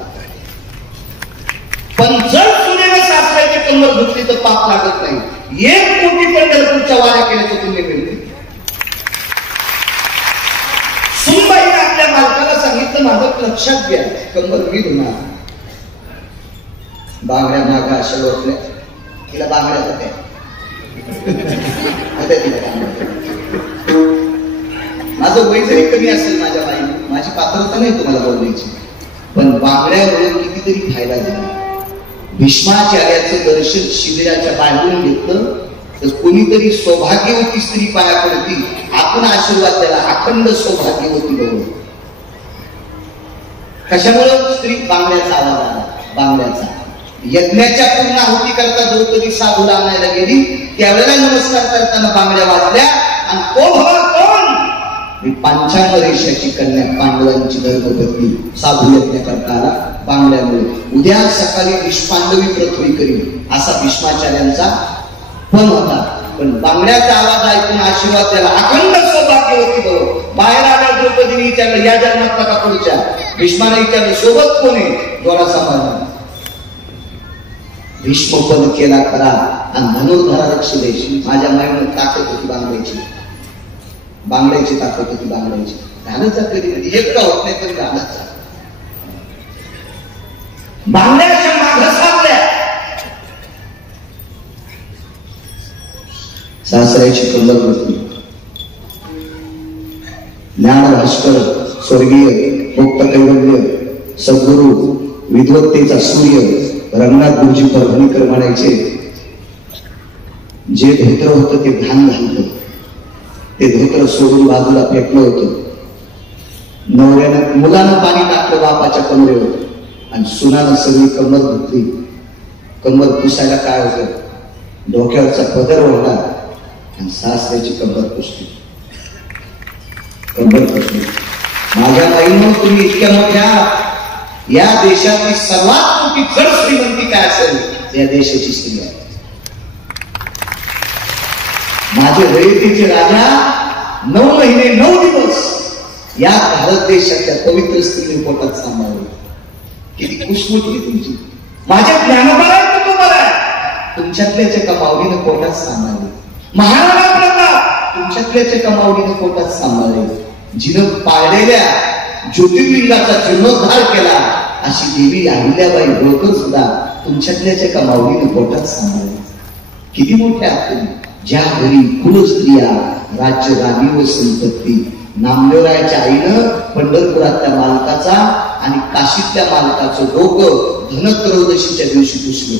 पण जर सुनेनं सासऱ्याची कंबर धुतली तर पाप लागत नाही. 1 कोटी पंढरपूरच्या वाऱ्या केल्याचं पुण्य मिळते. सुनबाईने आपल्या मालकाला सांगितलं, माझं लक्षात घ्या, कंबर मी धुणार. बांगड्या मागा अशा लोटल्या, तिला बांगड्या होत्या. माझं वय जरी कमी असेल माझ्या बाईने, माझी पात्रता नाही तुम्हाला बोलण्याची, पण बांगड्यावर कितीतरी फायदा झाला. भीष्माचार्याचं दर्शन शिबिराच्या बाहेरून घेतलं तर कोणीतरी सौभाग्यवती स्त्री पाया पडती, आपण आशीर्वाद द्याला, अखंड सौभाग्यवती बरोबर. कशामुळे स्त्री बांगड्याचा आवाज आला, बांगड्याचा. यज्ञाच्या पूर्ण आहुती करता द्रौपदी साधूला आणायला गेली, त्यावेळेला नमस्कार करताना बांगड्या वाजल्या. आणि कोण? पांचाल रेषाची कन्या, पांडवांची धर्मपत्नी साधू यज्ञ करता आला बांगड्यामुळे. उद्या सकाळी विश्वांडवी पृथ्वी करील असा भीष्माचार्यांचा पण होता. पण बांगड्याचा आवाज ऐकून आशीर्वाद द्याला, अखंड सौभाग्यवती बरोबर. बाहेर आल्या द्रौपदीने विचारलं, या जन्मात का पुढच्या? भीष्माने विचारलं, सोबत कोण आहे? द्वारा सांभाळणार. भीष्मपद केला करा आणि धनुर्धरा रक्ष देशी. माझ्या माईनं ताकद होती बांगड्याची, बांगड्याची ताकद होती, बांगड्याची. झालंच कधी कधी एकटा होत नाही पण झालंच. बांगड्याच्या मागं साधल्या. सासऱ्याची कंबर होती. ज्ञान भास्कर स्वर्गीय मुक्त कैवल्य सद्गुरु विद्वत्तेचा सूर्य रंगनाथ गुरुजी परभणीकर म्हणायचे, जे धोत्र होतं ते घाण घालतं, ते धोत्र सोडून बाजूला फेकलं होतं. नवऱ्यानं मुलानं पाणी टाकलं बापाच्या कमरेवर आणि सुनानं सगळी कंबर धुतली. कंबर पुसायला काय होतं? डोक्यावरचा पदर ओढला आणि सासऱ्याची कंबर पुसली, कंबर पुसली. माझ्या माईनं तुम्ही इतक्या मोठ्या या देशातली सर्वात मोठी जड श्रीमंती काय असेल, या देशाची स्त्री आहे. माझे रयतेचे राजा 9 महिने 9 दिवस या भारत देशातल्या पवित्र स्त्रीने पोटात सांभाळले. किती खुशमुखी तुमची. माझ्या ज्ञानोबाला कुटुंबाला तुमच्यातल्याच्या कमावडीनं पोटात सांभाळले. महाराणा प्रताप तुमच्यातल्याच्या कमावडीनं पोटात सांभाळले. जिनं पाळलेल्या ज्योतिर्लिंगाचा जीर्णोद्धार केला अशी देवी अहिल्याबाई होळकर सुद्धा तुमच्यातल्याच्या कमावडीनं पोटात सांभाळले. किती मोठ्या तुम्ही. ज्या घरी कुलस्त्रिया, राज्य, राणी व संपत्ती. नामदेवरायाच्या आईनं पंढरपुरातल्या मालकाचा आणि काशीतल्या मालकाचं डोकं धनत्रयोदशीच्या दिवशी पुसलं.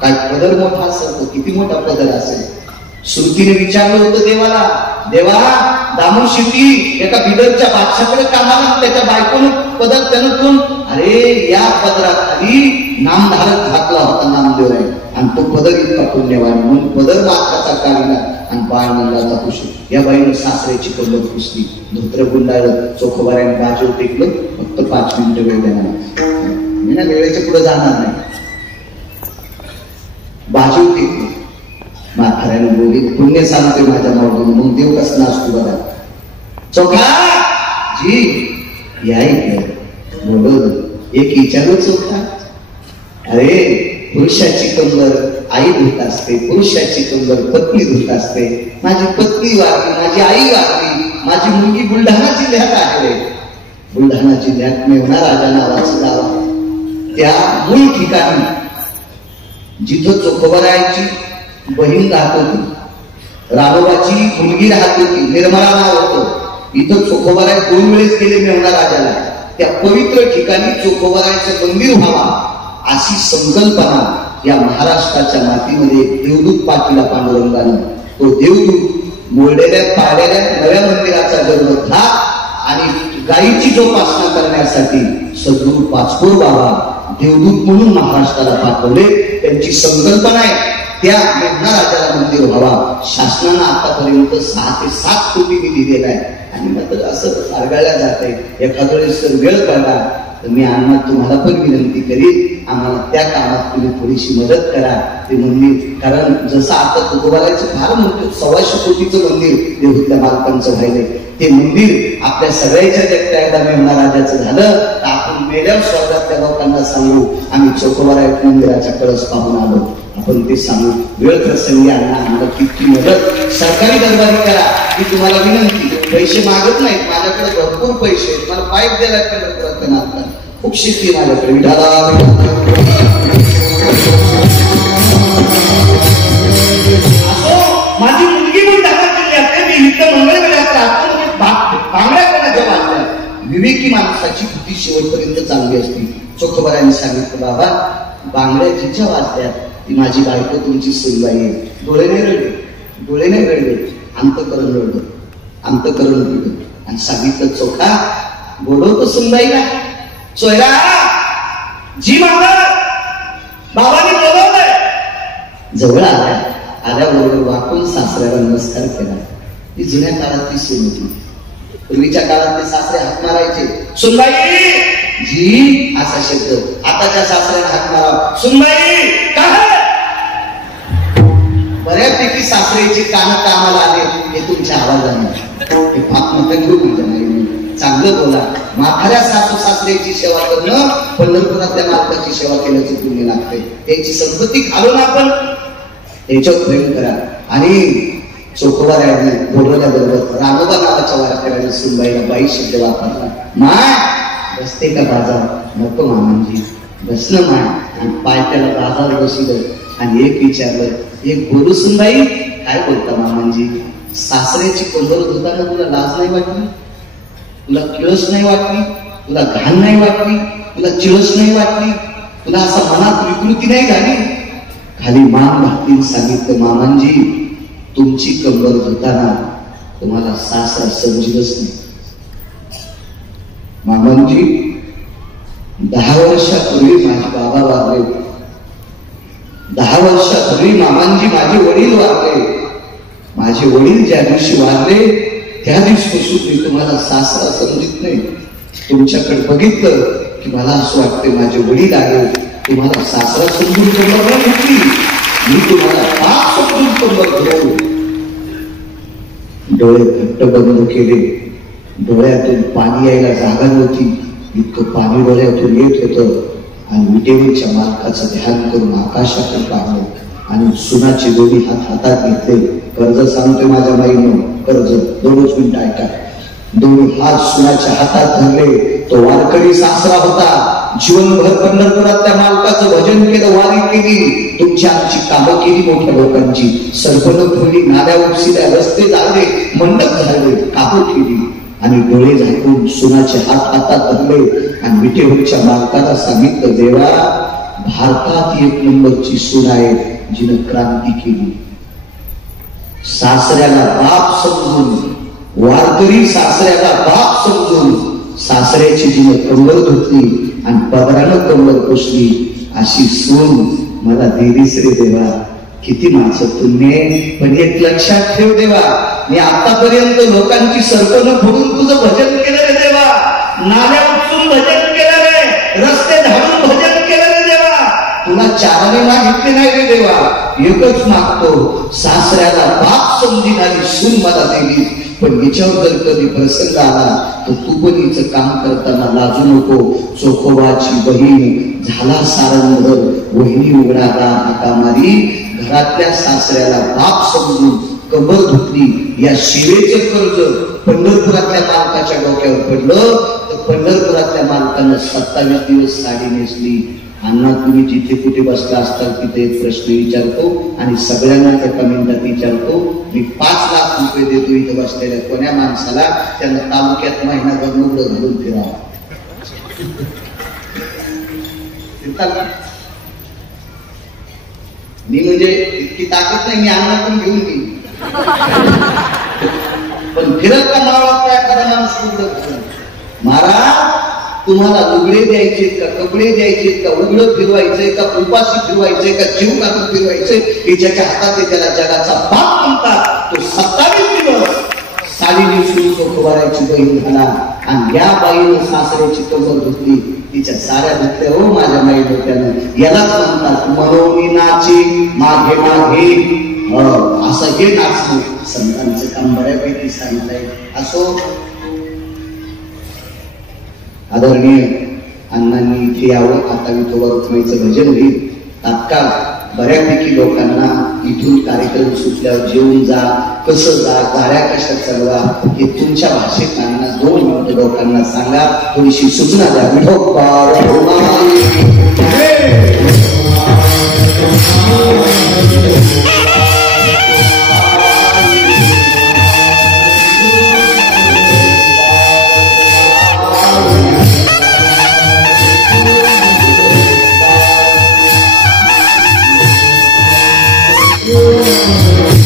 काय पदर मोठा असेल तर किती मोठा पदर असेल. श्रुतीने विचारलं होतं देवाला, देवा दामू शेती एका बिदरच्या बादशाकडे कामाला, त्याच्या बायकोनं पदर त्यानं कोण? अरे या पदराखाली नामधारक घातला होता नामदेवराय आणि तो पदर इतका पुण्यवान म्हणून पदर माथाचा काढला आणि बाळ नंदाचा पुसू. या बाईनं सासऱ्याची कंबर पुसली, धोत्र गुंडाळलं, चोखोबाऱ्याने बाजू टेकलं. फक्त 5 मिनिटं वेळ देणार, मी ना वेळेच्या पुढे जाणार नाही. बाजू टेकली. म्हाताऱ्यानं बोलली, पुण्य सांगते माझ्या मावळीने. मग देव कसं नाचतो बघा. चोखा जी या बोलवलं. एक विचारलं चोखा, अरे पुरुषाची कंबर आई धुत असते, पुरुषाची कंबर पत्नी धुत असते. माझी पत्नी वारली, माझी आई वारली, माझी मुलगी बुलढाणा जिल्ह्यात आहे. बुलढाणा जिल्ह्यात मेवणा राजा नावाचं गाव आहे. त्या मूळ ठिकाणी जिथं चोखोबारायची बहीण राहत होती, राघोबाची मुलगी राहत होती, निर्मला नाव होतं. इथं चोखोबाराय 2 वेळेस गेले मेवणा राजाला. त्या पवित्र ठिकाणी चोखोबारायचं मंदिर व्हावा अशी संकल्पना या महाराष्ट्राच्या मातीमध्ये देवदूत पाठीला पांडुरंगानं. तो देवदूत मोडलेल्या पाडलेल्या नव्या मंदिराचा जन्मोद्धार आणि गायीची जोपासना करण्यासाठी सद्गुरू पाचपोर बाबा देवदूत म्हणून महाराष्ट्राला पाठवले. त्यांची संकल्पना आहे त्या मेघना राजाला मंदिर व्हावा. शासनानं आतापर्यंत 6 ते 7 कोटी निधी दिलेला आहे. आणि मात्र असं आरगाळल्या जात आहे. एखाद्या वेळेस जर वेळ पडला तर मी अण्णा तुम्हाला पण विनंती करीन, आम्हाला त्या कामात तुम्ही थोडीशी मदत करा. ते मंदिर, कारण जसं आता तुकोबारायचं फार मोठं 125 कोटीचं मंदिर देहूतल्या बालकांचं व्हायलंय. ते मंदिर आपल्या सगळ्याच्या एकदा मेवणा राजाचं झालं तर आपण मेल्यावर स्वर्गातल्या लोकांना सांगू आम्ही चोखोबाराय मंदिराच्या कळस पाहून आलो. आपण ते सांगू. वेळ प्रसंगी आम्हाला तितकी मदत सरकारी दरबारी करा ही तुम्हाला विनंती. पैसे मागत नाहीत, माझ्याकडे भरपूर पैसे आहेत, मला पाईप द्यायला पंढरपुरात खूप शेती माझ्याकडे. माझी मुलगी पण दाखल केली असते. मी इथं मंगळवेळात राहतो म्हणजे बांगड्या कोणाच्या बांधल्या. विवेकी माणसाची बुद्धी शेवटपर्यंत चांगली असती. चोखोबारांनी सांगितलं बाबा बांगड्या जिच्या वाजल्या ती माझी बायको तुमची सुनबाई आहे. डोळे नाही रडले, डोळे नाही रडले, अंतकरण रडलं, अंतकरण रडलं. आणि सांगितलं चोखा बोलवतो सुनबाईला. चोयरा जी मामा बाबांनी बोलवलंय. जवळ आल्या, आल्याबरोबर वाकून सासऱ्याला नमस्कार केला. ती जुन्या काळात ती सून होती. पूर्वीच्या काळात ते सासरे हात मारायचे. सुनबाई जी असा शब्द. आताच्या सासऱ्याला हात मारा सुनबाई काय. बऱ्यापैकी सासऱ्याचे कान कामाला आले हे तुमच्या आवाजाने. हे पाप नका घेऊ माझ्या नाही, चांगलं बोला. म्हाताऱ्या सासू सासऱ्याची सेवा करणं पंढरपुरातल्या मालकाची सेवा केल्याचं पुण्य लागते. त्यांची संपत्ती घालून आपण त्याच्यावर प्रेम करा. आणि चोखोबारायांनी बोलवल्याबरोबर रामोबा नावाच्या वारकऱ्याने सुनबाईला बाई शब्द वापरला. माय बसते का बाजार. नको मामांजी बसलं माय. आणि पाय त्याला बाजार बसलं आणि एक विचारलं एक बोलू सुनबाई. काय बोलता मामांजी. सासऱ्याची कंबर धुताना तुला लाज नाही वाटली, तुला किळस नाही वाटली, तुला घाण नाही वाटली, तुला चिळस नाही वाटली, तुला असा मनात विकृती नाही झाली. खाली मान घातली सांगितलं मामांजी तुमची कंबर धुताना तुम्हाला सासरा समजलंच नाही. मामांजी 10 वर्षापूर्वी माझे बाबा वारले. 10 वर्षापूर्वी मामांजी माझे वडील वारले. माझे वडील ज्या दिवशी वारले त्या दिवशीपासून मी तुम्हाला सासरा समजत नाही. तुमच्याकडे बघितलं की मला असं वाटतं माझे वडील आले तुम्हाला सासरा समजून कंबर घेतली, मी तुम्हाला बाप समजून कंबर घेऊ. डोळे घट्ट बंद केले. डोळ्यातून पाणी यायला जागा नव्हती, इतकं पाणी डोळ्यातून येत होतं. आणि विटेवरच्या मालकाचं ध्यान करून आकाशाकडे पाहिलं आणि सुनाचे दोन्ही हात हातात घेतले. कर्ज सांगतोय माझ्या बाईनं, कर्ज 2 मिनिटं ऐका. दोन्ही हात सुनाच्या हातात धरले. तो वारकरी सासरा होता. जीवनभर पंढरपुरातल्या मालकाचं भजन केलं, वारी केली, तुमची आमची कामं केली मोठ्या लोकांची. सरपण फुली, नाल्या उपसिल्या, रस्ते झाले, मंडप झाले, कामं केली. आणि डोळे झाकून सुनाचे हात हातात धरले आणि विटेवरच्या मालकाला सांगितलं देवा भारतात 1 नंबरची सून आहे जिनं क्रांती केली. सासऱ्याला बाप समजून, वारकरी सासऱ्याला बाप समजून सासऱ्याची जिनं कंबर धुतली आणि पदरानं कंबर पुसली अशी सून मला दिलीस रे देवा. किती माझं पुण्य आहे. पण एक लक्षात ठेव देवा मी आतापर्यंत लोकांची सरपण फोडून तुझं भजन केलं रे देवा. नाल्या उपसून भजन केलं रे, रस्ते झाडून भजन केलं रे देवा. तुला चाराने मागितले नाही रे देवा. एकच मागतो सासऱ्याला बाप समजणारी सून मला दिली. पण हिच्यावर जर कधी प्रसंग आला तर तू पण हिचं काम करताना लाजू नको. चोखोबाची बहीण झाला सारंगर, वहिनी उघडाला हाका मारी. घरातल्या सासऱ्याला बाप समजून कंबर धुतली. या शिवेचं कर्ज पंढरपुरातल्या मालकाच्या डोक्यावर पडलं तर पंढरपुरातल्या मालकानं 27 दिवस साडी नेसली. अण्णा तुम्ही जिथे कुठे बसला असताल तिथे एक प्रश्न विचारतो आणि सगळ्यांना एका मिनिटात विचारतो. मी 5 लाख रुपये देतो इथे बसलेल्या कोण्या माणसाला त्यांना तालुक्यात महिनाभर लुगडं घालून फिरावं. मी म्हणजे इतकी ताकद नाही, मी अण्णा पण घेऊन गेली. पण फिरत का मावळात एखादा माणूस लुगडं महाराज तुम्हाला लुगडे द्यायचे का, कपडे द्यायचे का, उघडं फिरवायचंय का, उपाशी फिरवायचंय का, जीव काढून फिरवायचंय हे ज्याच्या हातात आहे त्याला जगाचा बाप म्हणतात. तो 27 दिवस साडी नेसून चोखोबाराची बहीण झाला आणि या बाईनं सासऱ्याची कंबर धुतली. तिच्या साऱ्या धुतल्या हो माझ्या बाई डोक्यानं. यालाच म्हणतात मनोनी नाची मागे मागे. असं हे नाचणं संतांचं काम बऱ्यापैकी सांगताय. असो आदरणीय अण्णांनी इथे यावं. आता विठोबा रुक्माईचं भजन होईल. तात्काळ बऱ्यापैकी लोकांना इथून कार्यक्रम सुटल्यावर जेवून जा, कसं जा, गाड्या कशा चालवा हे तुमच्या भाषेत अण्णा 2 मिनिटं लोकांना सांगा. थोडीशी सूचना द्या. विठोबा Oh